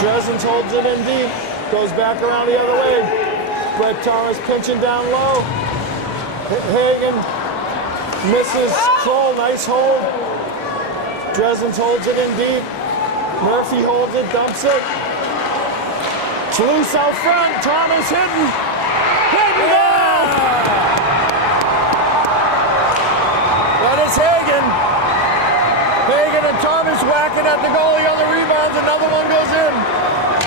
Dresden holds it in deep, goes back around the other way. Brett Thomas pinching down low. Hagen misses. Kroll, nice hold. Dresden holds it in deep. Murphy holds it, dumps it. It's loose out front. Thomas hitting. Hitting down! That is Hagen. Hagen and Thomas whacking at the goalie on the rebounds. Another one goes in.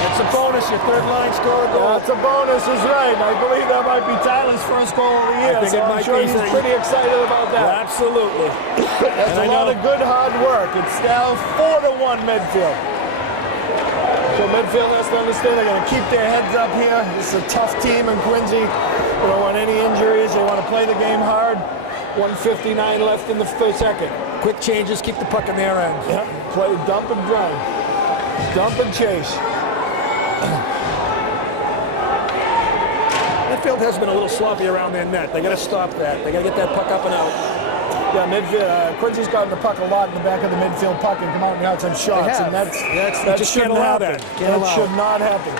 It's a bonus. Your third line score goal. That's a bonus, is right. I believe that might be Tyler's first goal of the year. I think so it I'm might sure be. he's pretty excited about that. Absolutely. That's a lot of good hard work. It's now 4-1 Medfield. So Medfield has to understand they're going to keep their heads up here. It's a tough team in Quincy. They don't want any injuries. They want to play the game hard. 1:59 left in the second. Quick changes, keep the puck in their end. Yep. Play dump and drive. Dump and chase. Medfield has been a little sloppy around their net. They got to stop that. They got to get that puck up and out. Yeah, midfield. Quincy's gotten the puck a lot in the back of the midfield puck and come out and got some shots, and that just can't allow that. That should not happen.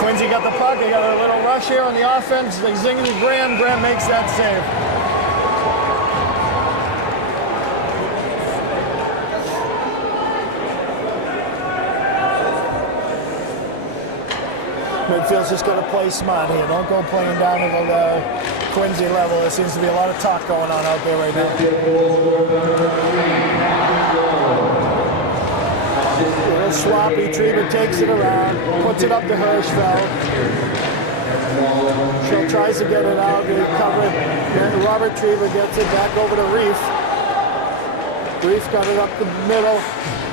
Quincy got the puck. They got a little rush here on the offense. They zing it to Graham. Graham makes that save. Midfield's just going to play smart here. Don't go playing down to the Quincy level. There seems to be a lot of talk going on out there right now. A little sloppy. Trieber takes it around, puts it up to Hirschfeld. She tries to get it out. They cover it. Then Robert Trieber gets it back over to Reef. Reef got it up the middle.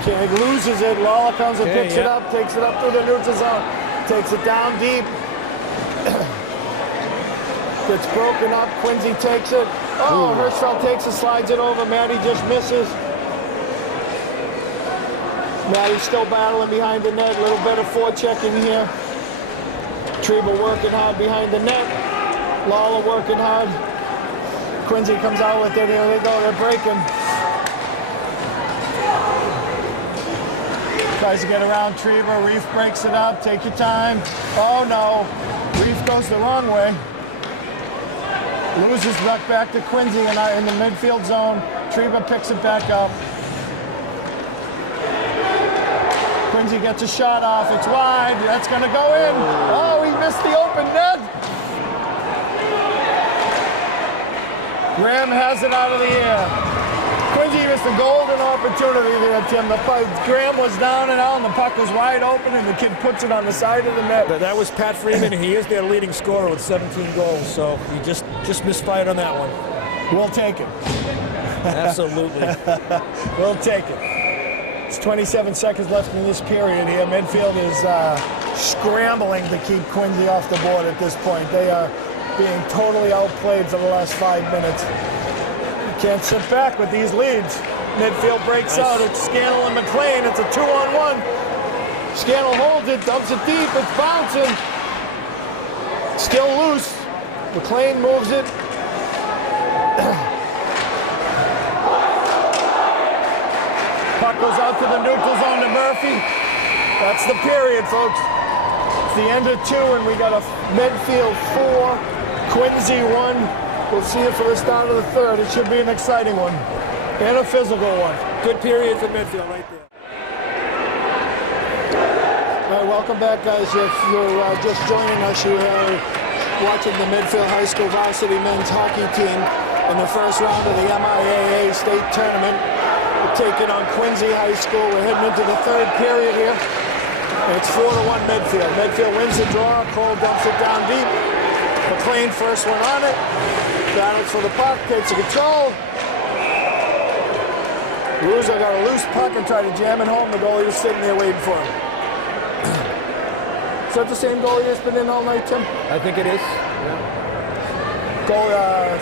King loses it. Lawler comes and picks it up, takes it up through the neutral zone. Takes it down deep. Gets broken up. Quincy takes it. Oh, Hirschfeld takes it, slides it over. Matty just misses. Matty's still battling behind the net. A little better forechecking here. Trieber working hard behind the net. Lawler working hard. Quincy comes out with it. Here they go. They're breaking. Tries to get around Trieber. Reef breaks it up. Take your time. Oh, no. Reef goes the wrong way. Loses puck back to Quincy in the midfield zone. Trieber picks it back up. Quincy gets a shot off. It's wide. That's going to go in. Oh, he missed the open net. Graham has it out of the air. Quincy missed a golden opportunity there, Tim. Graham was down and out, and the puck was wide open, and the kid puts it on the side of the net. That was Pat Freeman. He is their leading scorer with 17 goals, so he just misfired on that one. We'll take it. Absolutely. We'll take it. It's 27 seconds left in this period here. Medfield is scrambling to keep Quincy off the board at this point. They are being totally outplayed for the last 5 minutes. Can't sit back with these leads. Midfield breaks out. It's Scannell and McLean. It's a 2-on-1. Scannell holds it, dumps it deep. It's bouncing. Still loose. McLean moves it. Puck goes out to the neutral zone to Murphy. That's the period, folks. It's the end of 2, and we got a Medfield 4, Quincy 1. We'll see it for the start of the third. It should be an exciting one and a physical one. Good period for Medfield right there. All right, welcome back, guys. If you're just joining us, you are watching the Medfield High School varsity men's hockey team in the first round of the MIAA state tournament. We're taking on Quincy High School. We're heading into the third period here. And it's 4-1 Medfield. Medfield wins the draw. Cole dumps it down deep. McLean first one on it. Battles for the puck. Takes the control. Russo got a loose puck and tried to jam it home. The goalie was sitting there waiting for him. Is that the same goalie that's been in all night, Tim? I think it is. Goal,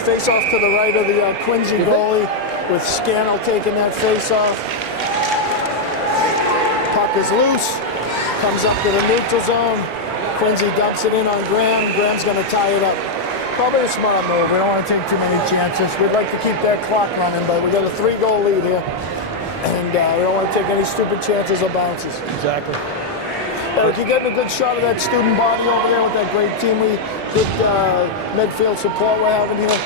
face off to the right of the Quincy goalie with Scannell taking that face off. Puck is loose. Comes up to the neutral zone. Quincy dumps it in on Graham. Graham's going to tie it up. Probably a smart move. We don't want to take too many chances. We'd like to keep that clock running, but we got a 3-goal lead here. And we don't want to take any stupid chances or bounces. Exactly. Eric, you getting a good shot of that student body over there with that great team, good Medfield support we're having here.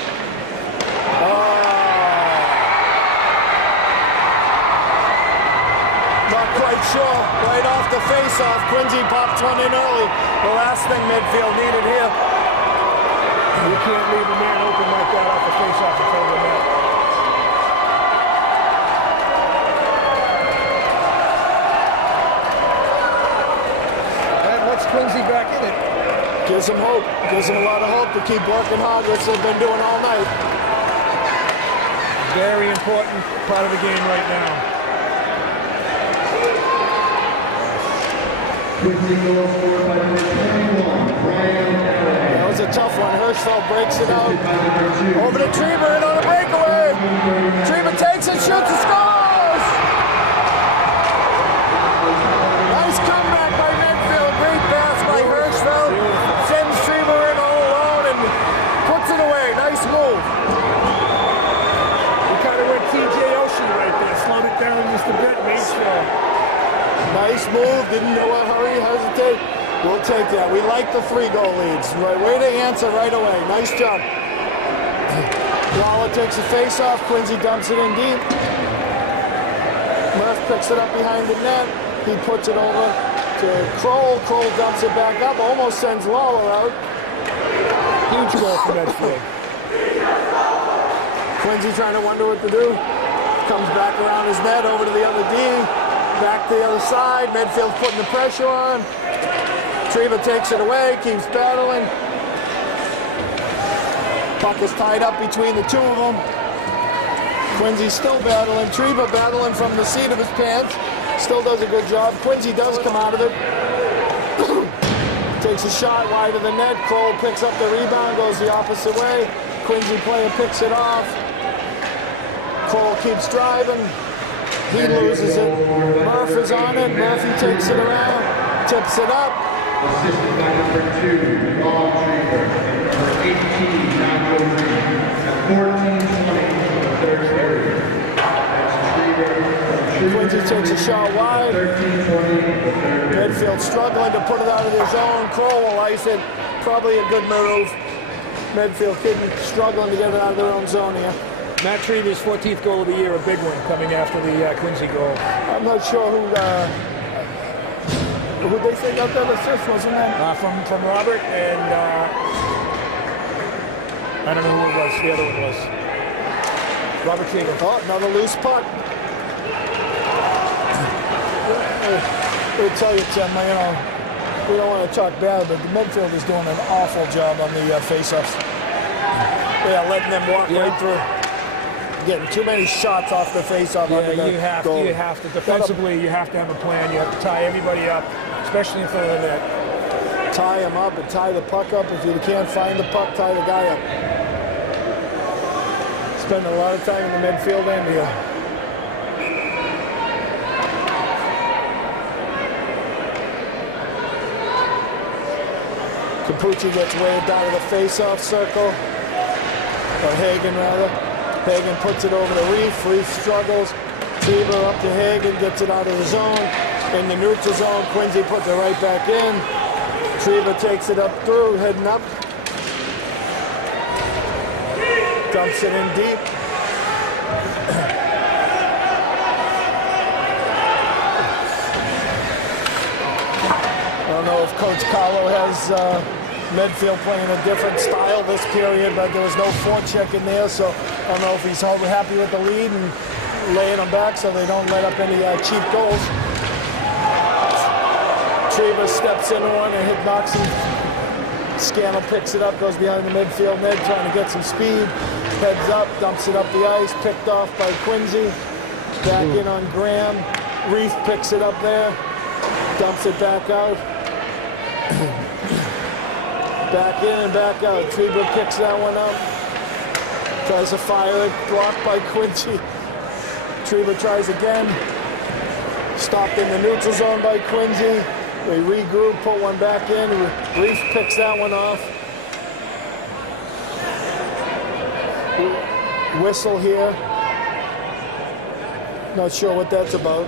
Not quite sure. Right off the face-off, Quincy popped one in early. The last thing Medfield needed here. You can't leave a man open like that off the face-off in front of the net. Quincy back in it. Gives them hope. Gives them a lot of hope to keep working hard, which they've been doing all night. Very important part of the game right now. Quincy goal scored by number 21, Brian. That was a tough one. Hirschfeld breaks it out. Over to Trieber and on a breakaway. Trieber takes it, shoots, and scores! Nice comeback by Medfield. Great pass by Hirschfeld. Sends Trieber in all alone and puts it away. Nice move. He kind of went TJ Oshie right there. Slowed it down just a bit. Made sure. Nice move. Didn't know what hurry, hesitate. We'll take that. We like the 3-goal leads. Right way to answer right away. Nice job. Waller takes a face-off. Quincy dumps it in deep. Murph picks it up behind the net. He puts it over to Kroll. Kroll dumps it back up. Almost sends Lawler out. Huge goal for Medfield. Quincy trying to wonder what to do. Comes back around his net over to the other D. Back to the other side. Medfield's putting the pressure on. Trieber takes it away, keeps battling. Puck is tied up between the two of them. Quincy's still battling. Trieber battling from the seat of his pants. Still does a good job. Quincy does come out of it. Takes a shot wide of the net. Kroll picks up the rebound, goes the opposite way. Quincy player picks it off. Kroll keeps driving. He loses it. Murph is on it. Murphy takes it around, tips it up. Assisted by number 2, Long Trieber, number 18, Nacho Green, at 14-20 in the third period. That's Trieber. Quincy takes a shot wide. 13-20. Medfield struggling to put it out of their zone. Kroll will ice it. Probably a good move. Medfield struggling to get it out of their own zone here. Matt Trieber's 14th goal of the year, a big one coming after the Quincy goal. I'm not sure who they say got that assist, wasn't that? From Robert and I don't know who it was. The other one was Robert Trieber. Oh, another loose puck. I'll tell you, Tim, we don't want to talk bad, but the Medfield is doing an awful job on the face-offs. Yeah, letting them walk right through. Getting too many shots off the face-off. Yeah, you have to. Defensively, you have to have a plan. You have to tie everybody up, especially in front of the net. Tie him up and tie the puck up. If you can't find the puck, tie the guy up. Spend a lot of time in the midfield end here. Capucci gets waved out of the face-off circle. Or Hagen, rather. Hagen puts it over to Reef. Reef struggles. Trieber up to Hagen, gets it out of the zone. In the neutral zone, Quincy puts it right back in. Trieber takes it up through, heading up. Dumps it in deep. I don't know if Coach Carlo has Medfield playing a different style this period, but there was no forecheck in there, so I don't know if he's happy with the lead and laying them back so they don't let up any cheap goals. Treba steps into one and knocks him. Scannell picks it up, goes behind the midfield net, trying to get some speed. Heads up, dumps it up the ice, picked off by Quincy. Back in on Graham. Reef picks it up there, dumps it back out. Back in and back out. Treba picks that one up. Tries to fire it, blocked by Quincy. Treba tries again. Stopped in the neutral zone by Quincy. They regroup, put one back in. Reef picks that one off. Whistle here. Not sure what that's about.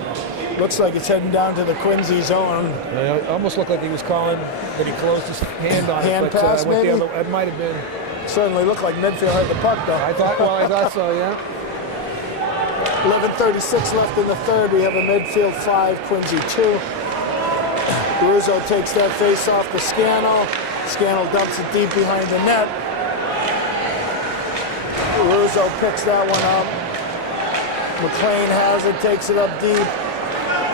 Looks like it's heading down to the Quincy zone. Yeah, it almost looked like he was calling that he closed his hand on hand it. But, pass, maybe? It might have been. Certainly looked like Medfield had the puck, though. I thought so, yeah. 11:36 left in the third. We have a Medfield 5, Quincy 2. Russo takes that face off to Scannell. Scannell dumps it deep behind the net. Russo picks that one up. McLean has it, takes it up deep.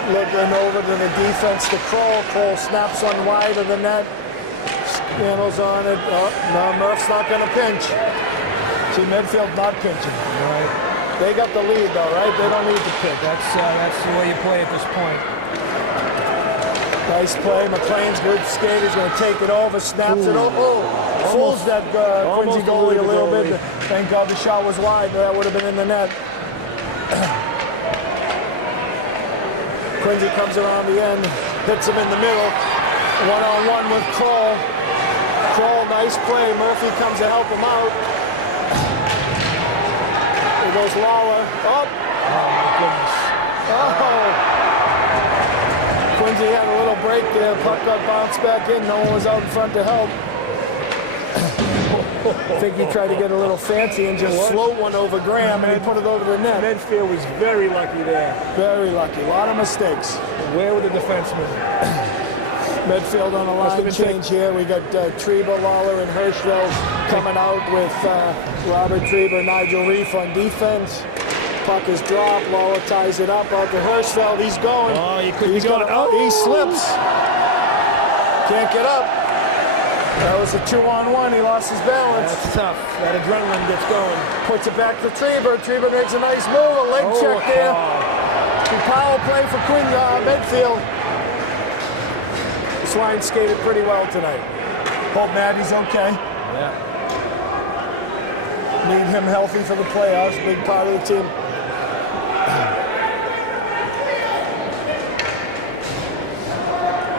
Looking over to the defense to Kroll. Kroll snaps one wide of the net. Scannell's on it. Oh, no, Murph's not going to pinch. See, Medfield not pinching. Right. They got the lead, though, right? They don't need to pinch. That's the way you play at this point. Nice play. McLean's good skate. He's going to take it over, snaps it over. Oh, fools that Quincy goalie a little bit. Thank God the shot was wide. That would have been in the net. Quincy comes around the end, hits him in the middle. One-on-one with Kroll. Kroll, nice play. Murphy comes to help him out. Here goes Lawler. Oh my goodness. Oh. Quincy had a little break there. Puck got bounced back in. No one was out in front to help. I think he tried to get a little fancy and just float one over Graham, and he put it over the net. Medfield was very lucky there. Very lucky. A lot of mistakes. Where were the defensemen? Medfield on a line change here. We got Treba, Lawler, and Hirschfeld coming out with Robert Treba, Nigel Reef on defense. Puck is dropped. Lawler ties it up out to Hirschfeld. He's going. Oh, he could be going. Oh, he slips. Can't get up. That was a 2-on-1. He lost his balance. That's tough. That adrenaline gets going. Puts it back to Treba. Treba makes a nice move. A leg check there. Power play for Medfield. This line skated pretty well tonight. Hope Maddie's okay. Yeah. Need him healthy for the playoffs. Big part of the team.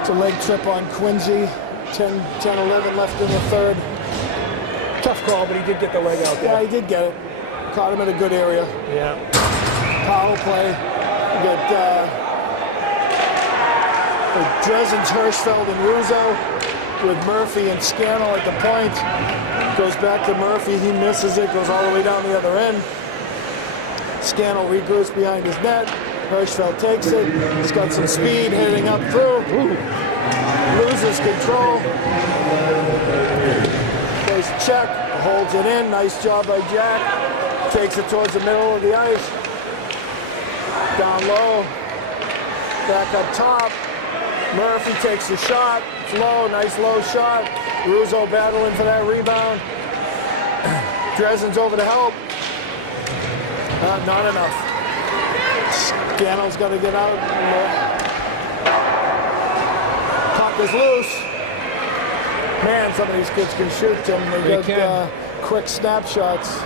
It's a leg trip on Quincy. 10-11 left in the third. Tough call, but he did get the leg out there. Yeah, he did get it. Caught him in a good area. Yeah. Power play. We got Dresden's, Hirschfeld, and Russo with Murphy and Scannell at the point. Goes back to Murphy. He misses it. Goes all the way down the other end. Scannell regroups behind his net. Hirschfeld takes it. He's got some speed heading up through. Ooh. Loses control. Plays a check, holds it in. Nice job by Jack. Takes it towards the middle of the ice. Down low. Back up top. Murphy takes the shot. It's low, nice low shot. Russo battling for that rebound. Dresden's over to help. Not enough. Scannell's got to get out. Is loose. Man, some of these kids can shoot, Tim. They got quick snapshots.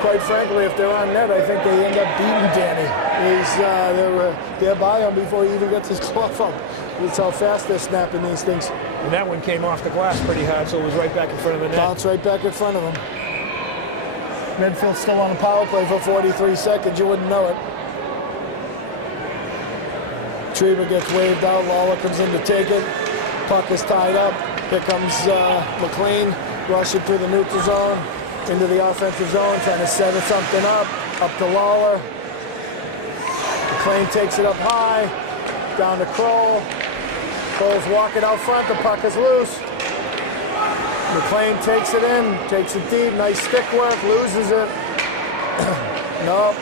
Quite frankly, if they're on net, I think they end up beating Danny. They're by him before he even gets his glove up. That's how fast they're snapping these things. And that one came off the glass pretty hard, so it was right back in front of the net. Bounce right back in front of him. Medfield's still on a power play for 43 seconds. You wouldn't know it. Treba gets waved out. Lawler comes in to take it. Puck is tied up. Here comes McLean rushing through the neutral zone into the offensive zone, trying to set something up. Up to Lawler. McLean takes it up high. Down to Kroll. Kroll's walking out front. The puck is loose. McLean takes it in, takes it deep, nice stick work, loses it. Nope.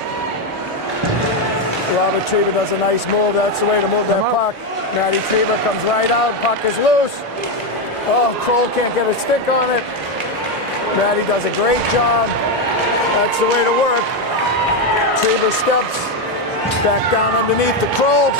Robert Trieber does a nice move. That's the way to move that puck. Matty Trieber comes right out, puck is loose. Oh, Kroll can't get a stick on it. Matty does a great job. That's the way to work. Trieber steps back down underneath the Kroll.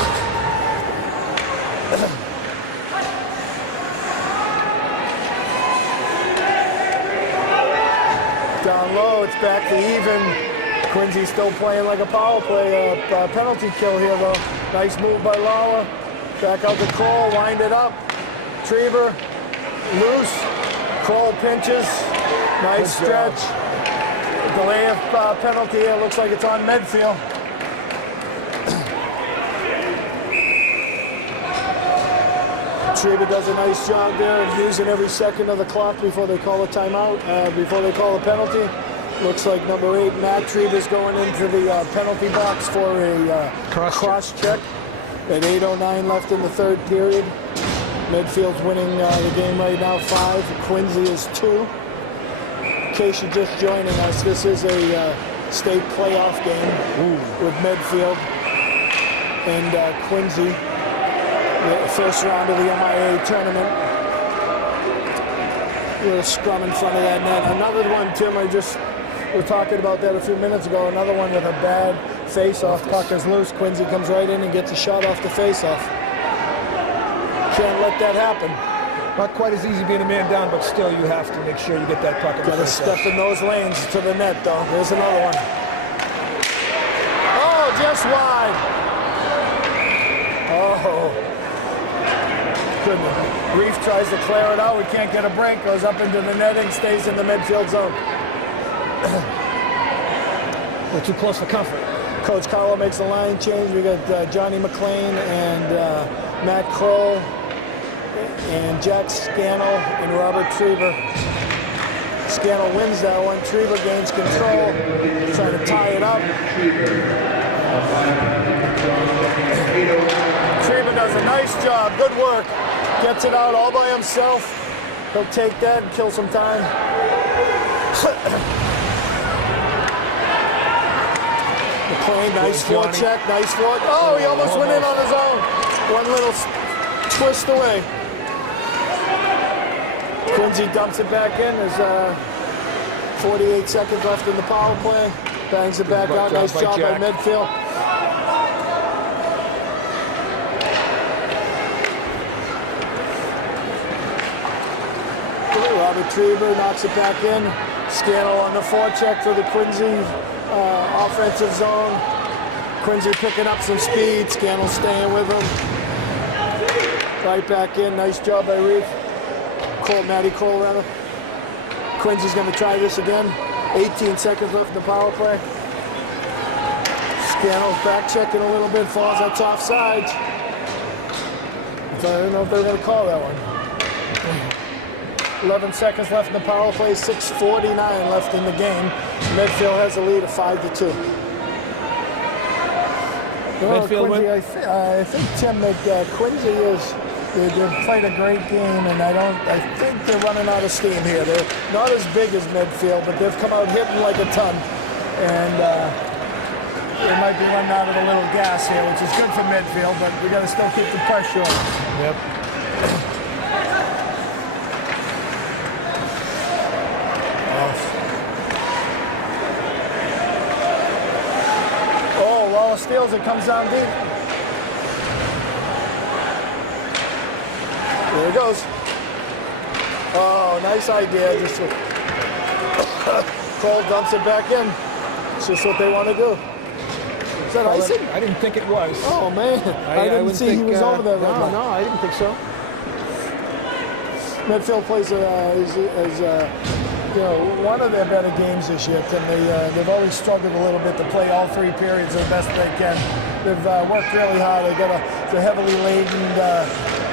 Down low, it's back to even. Quincy's still playing like a power play, penalty kill here though. Nice move by Lawler. Back out to Kroll, wind it up. Trieber, loose. Kroll pinches. Nice stretch. Delay of penalty here. Looks like it's on Medfield. Trieber does a nice job there of using every second of the clock before they call a timeout, before they call a penalty. Looks like number 8, Matt Trieber's going into the penalty box for a cross check. At 8:09 left in the third period. Medfield's winning the game right now 5. Quincy is 2. In case you're just joining us, this is a state playoff game with Medfield and Quincy. The first round of the MIAA tournament. A little scrum in front of that net. Another one, Tim, we were talking about that a few minutes ago. Another one with a bad face-off. Puck is loose. Quincy comes right in and gets a shot off the face-off. Can't let that happen. Not quite as easy being a man down, but still you have to make sure you get that puck in the Got to step in those lanes to the net, though. There's another one. Oh, just wide. Oh. Goodness. Reef tries to clear it out. We can't get a break. Goes up into the netting, stays in the midfield zone. We're too close for comfort. Coach Carlo makes a line change. We got Johnny McLean and Matt Kroll and Jack Scannell and Robert Trieber. Scannell wins that one. Trieber gains control. Trying to tie it up. Trieber does a nice job. Good work. Gets it out all by himself. He'll take that and kill some time. McLean, nice forecheck, nice floor. Oh, he almost went in on his own. One little twist away. Quincy dumps it back in. There's 48 seconds left in the power play. Bangs it back out. Nice job by Medfield. Robert Trieber knocks it back in. Scannell on the forecheck for the Quincy offensive zone. Quincy picking up some speed. Scannell staying with him. Right back in. Nice job by Reef. Matty Kroll, rather. Quincy's going to try this again. 18 seconds left in the power play. Scannell's back checking a little bit. Falls. That's offside. I don't know if they're going to call that one. 11 seconds left in the power play, 6:49 left in the game. Medfield has a lead of 5-2. Well, Quincy, I think Tim, that Quincy they've played a great game, and I think they're running out of steam here. They're not as big as Medfield, but they've come out hitting like a ton, and they might be running out of a little gas here, which is good for Medfield, but we got to still keep the pressure on. Yep. Steals it, comes down deep. There it goes. Oh, nice idea. Just Kroll dumps it back in. It's just what they want to do. Is that icing? I didn't think it was. Oh man, I didn't see he was over there. No, I didn't think so. Medfield plays one of their better games this year, Tim. They've always struggled a little bit to play all 3 periods the best they can. They've worked really hard. They've got a heavily laden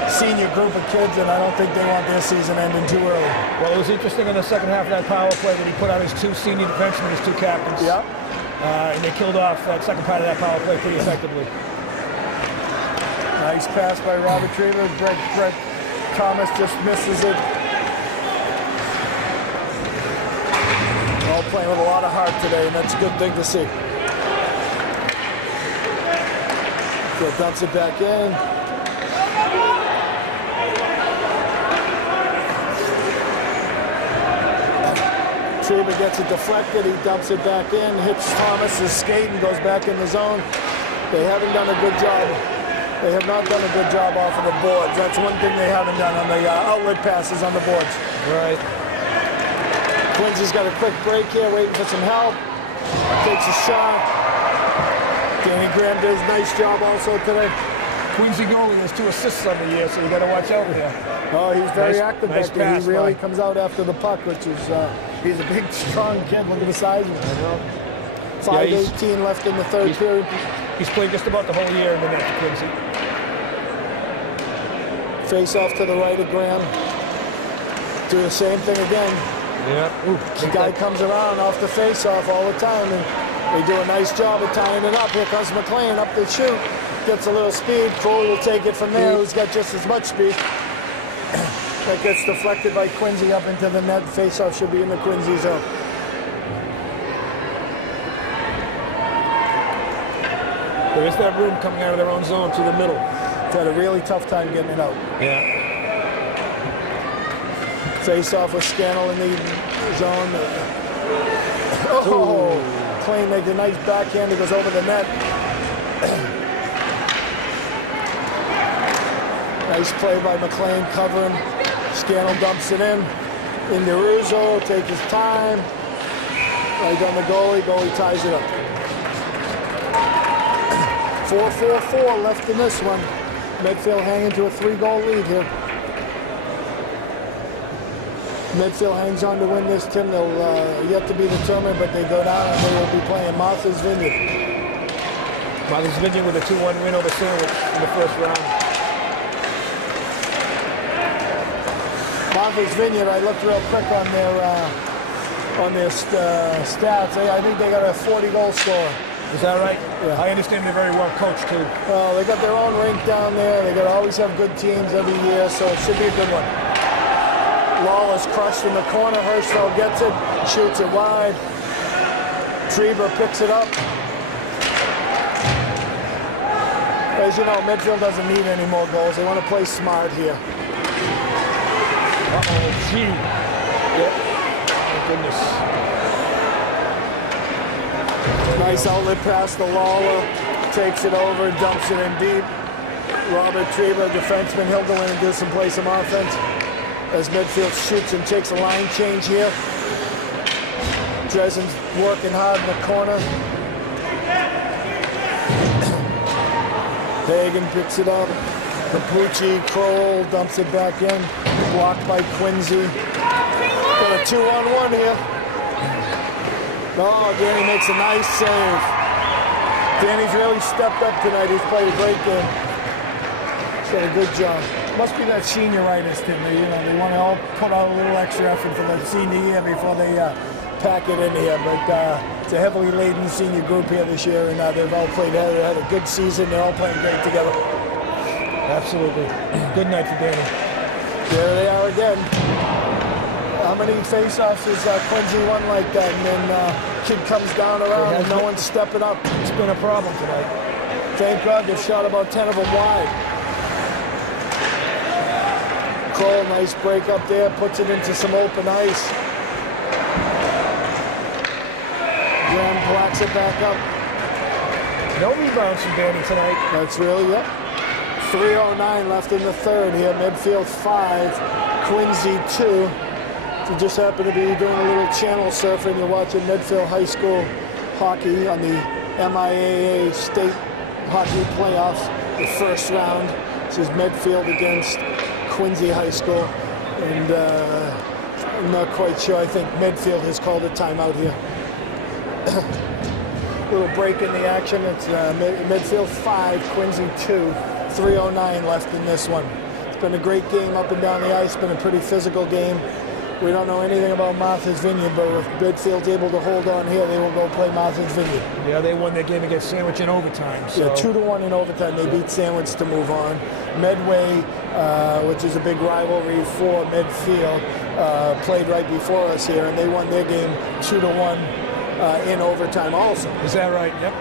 senior group of kids, and I don't think they want their season ending too early. Well, it was interesting in the second half of that power play that he put out his 2 senior defensemen, his 2 captains. Yeah. And they killed off that second part of that power play pretty effectively. Nice pass by Robert Trieber. Brett Thomas just misses it. all playing with a lot of heart today, and that's a good thing to see. So dumps it back in. Truba gets it deflected, he dumps it back in, hits Thomas's skate and goes back in the zone. They haven't done a good job. They have not done a good job off of the boards. That's one thing they haven't done on the outlet passes on the boards. Right. Quincy's got a quick break here, waiting for some help. Takes a shot. Danny Graham does a nice job also today. Quincy goalie has 2 assists on the year, so you got to watch out here. Oh, he's very active nice back there. pass, He really Mike. comes out after the puck, which is, he's a big, strong kid. Look at the size of him. 5:18 left in the third period. He's played just about the whole year in the net for Quincy. Face off to the right of Graham. Do the same thing again. Yeah. Ooh, The guy comes around off the face off all the time, and they do a nice job of tying it up. Here comes McLean up the chute. Gets a little speed. Crowley will take it from there, who's got just as much speed. That gets deflected by Quincy up into the net. Face-off should be in the Quincy zone. There is that room coming out of their own zone to the middle. It's had a really tough time getting it out. Yeah. Face-off with Scannell in the zone. Oh! McLean makes a nice backhand. It goes over the net. Nice play by McLean covering. Scannell dumps it in. Into Russo, take his time. Right on the goalie. Goalie ties it up. 4-4-4 left in this one. Medfield hanging to a 3-goal lead here. Medfield hangs on to win this, Tim. They'll yet to be determined, but they go down and they will be playing Martha's Vineyard. Martha's Vineyard with a 2-1 win over Sandwich in the first round. Martha's Vineyard, I looked real quick on their stats. I think they got a 40-goal scorer. Is that right? Yeah. I understand they're very well coached too. Well, they got their own rink down there. They got to always have good teams every year, so it should be a good one. Lawler's crushed in the corner. Hirschfeld gets it, shoots it wide. Trieber picks it up. As you know, Medfield doesn't need any more goals. They want to play smart here. Uh-oh, gee. Yep. Oh, goodness. Nice outlet pass to Lawler. Takes it over, dumps it in deep. Robert Trieber, defenseman, he'll go in and do play some offense. As Medfield shoots and takes a line change here. Dresden's working hard in the corner. Hagen picks it up. Capucci, Kroll dumps it back in. Blocked by Quincy. Got a 2-on-1 here. Oh, Danny makes a nice save. Danny's really stepped up tonight. He's played a great game. He's done a good job. Must be that senioritis, Tim. They want to all put out a little extra effort for the senior year before they pack it in here. But it's a heavily laden senior group here this year, and they've all played. They had a good season. They're all playing great together. Absolutely. Good night for Danny. There they are again. How many face-offs has Quincy won like that? And then kid comes down around and no one's stepping up. It's been a problem tonight. Thank God they've shot about 10 of them wide. Kroll, nice break up there, puts it into some open ice. Graham blocks it back up. No rebounds from Danny tonight. That's really, yep. 3:09 left in the third here. Medfield 5, Quincy 2. If you just happen to be doing a little channel surfing, you're watching Medfield High School hockey on the MIAA State Hockey Playoffs, the first round. This is Medfield against Quincy High School, and I'm not quite sure. I think Medfield has called a timeout here. Little break in the action. It's Medfield 5, Quincy 2, 3:09 left in this one. It's been a great game up and down the ice. Been a pretty physical game. We don't know anything about Martha's Vineyard, but if Medfield's able to hold on here, they will go play Martha's Vineyard. Yeah, they won their game against Sandwich in overtime. So. Yeah, 2-1 in overtime. They beat Sandwich to move on. Medway, which is a big rivalry for Medfield, played right before us here, and they won their game 2-1 in overtime also. Is that right? Yep.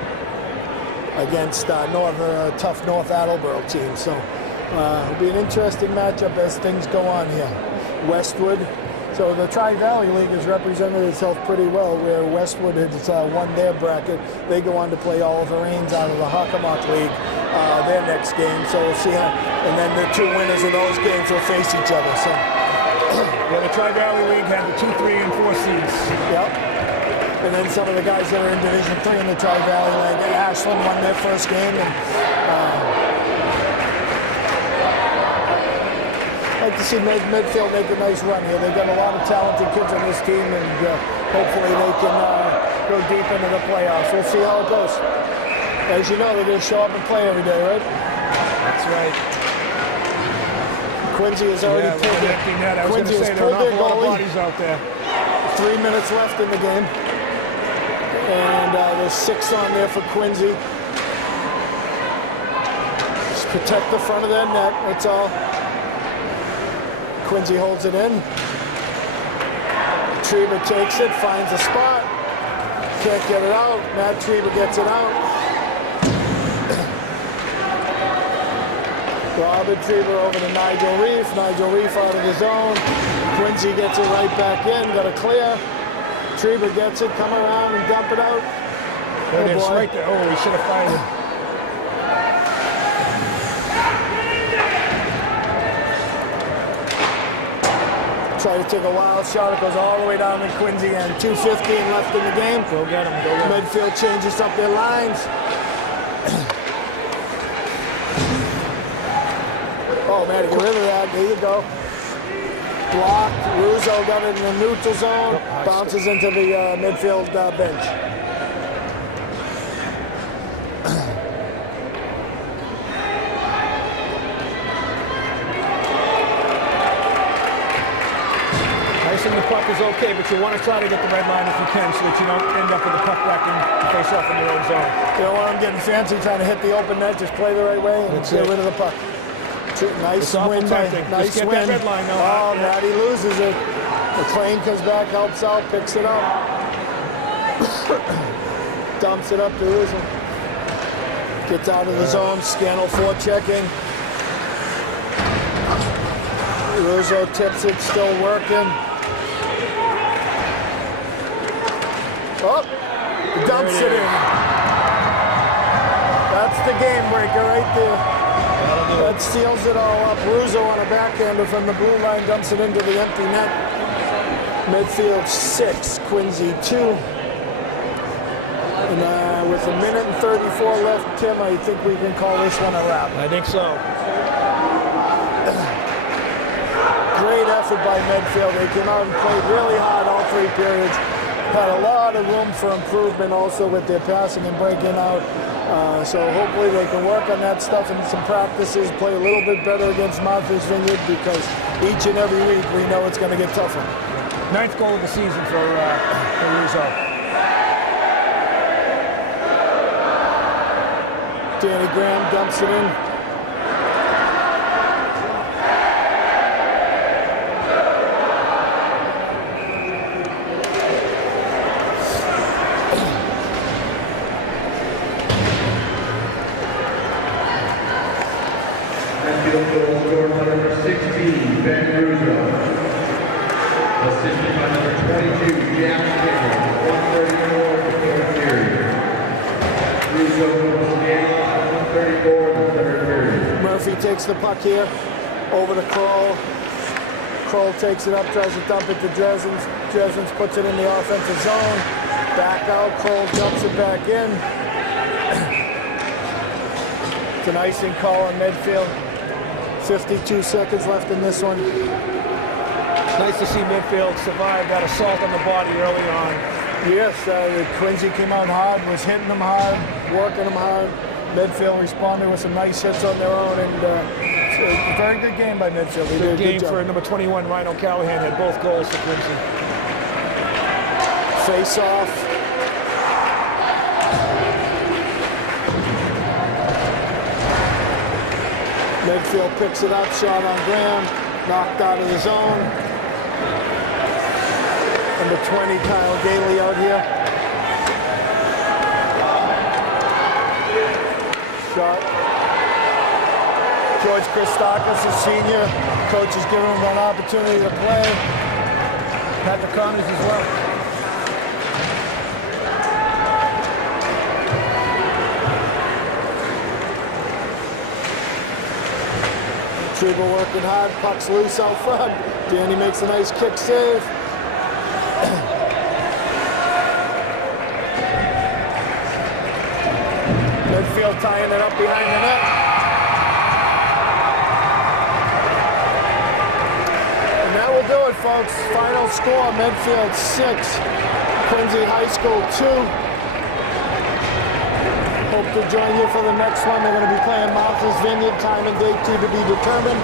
Against tough North Attleboro team. So it'll be an interesting matchup as things go on here. Westwood. So the Tri-Valley League has represented itself pretty well, where Westwood has won their bracket. They go on to play Oliver Ames out of the Hockomock League their next game. So we'll see how, and then the two winners of those games will face each other. So yeah, the Tri-Valley League had the 2, 3, and 4 seeds. Yep. And then some of the guys that are in Division 3 in the Tri-Valley League, Ashland won their first game. And I'd like to see Medfield make a nice run here. They've got a lot of talented kids on this team, and hopefully they can go deep into the playoffs. We'll see how it goes. As you know, they're going to show up and play every day, right? That's right. Quincy has already pulled it. Quincy has pulled their goalie. Out there. 3 minutes left in the game. And there's 6 on there for Quincy. Just protect the front of their net, that's all. Quincy holds it in. Treba takes it, finds a spot. Can't get it out. Matt Treba gets it out. Robert Treba over to Nigel Reef. Nigel Reef out of the zone. Quincy gets it right back in. Got a clear. Treba gets it, come around and dump it out. Oh, boy. Right there. Oh, he should have fired it. Try to take a wild shot. It goes all the way down to Quincy, and 2:15 left in the game. Go get him. Go get him. Medfield changes up their lines. Oh, man, get rid of that. There you go. Blocked. Russo got it in the neutral zone. Bounces into the midfield bench. Icing the puck is okay, but you want to try to get the red line if you can, so that you don't end up with the puck back and face off in your own zone. You know what? I'm getting fancy trying to hit the open net. Just play the right way and get rid of the puck. Nice win. Nice get win. That red line now. Oh, Matty loses it. McLean comes back, helps out, picks it up. Dumps it up to Russo. Gets out of the zone. Scannell forechecking. Russo tips it, still working. Oh, dumps it in. That's the game breaker right there. That seals it all up. Russo on a backhander from the blue line dumps it into the empty net. Medfield 6, Quincy 2. And with 1:34 left, Tim, I think we can call this one a wrap. I think so. Great effort by Medfield. They came out and played really hard all 3 periods. Had a lot of room for improvement also with their passing and breaking out. So hopefully they can work on that stuff in some practices, play a little bit better against Martha's Vineyard, because each and every week we know it's going to get tougher. 9th goal of the season for Russo. Danny Graham dumps it in. Medfield goal scored by number 16, Ben Russo. Assisted by number 22, Jack Campbell. 134 in the 3rd period. Russo goes again, 134 in the 3rd period. Murphy takes the puck here, over to Kroll. Kroll takes it up, tries to dump it to Dresens. Dresens puts it in the offensive zone. Back out, Kroll dumps it back in. It's an icing call on Medfield. 52 seconds left in this one. Nice to see Medfield survive that assault on the body early on. Yes, Quincy came out hard, was hitting them hard, working them hard. Medfield responded with some nice hits on their own, and it's a very good game by Medfield. They did a Good game for number 21, Ryan O'Callahan, had both goals for Quincy. Face off. Medfield picks it up, shot on Graham, knocked out of the zone. Number 20, Kyle Gailey out here. Shot. George Christakis, a senior. Coach is giving him an opportunity to play. Patrick Connors as well. Trigo working hard, puck's loose out front. Danny makes a nice kick save. Medfield tying it up behind the net. And that will do it, folks. Final score, Medfield 6, Quincy High School 2. Hope to join you for the next one. They're going to be playing Martha's Vineyard, time and date to be determined.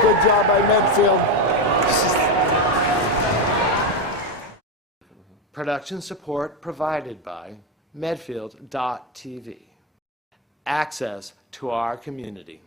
Good job by Medfield. Production support provided by Medfield.tv. Access to our community.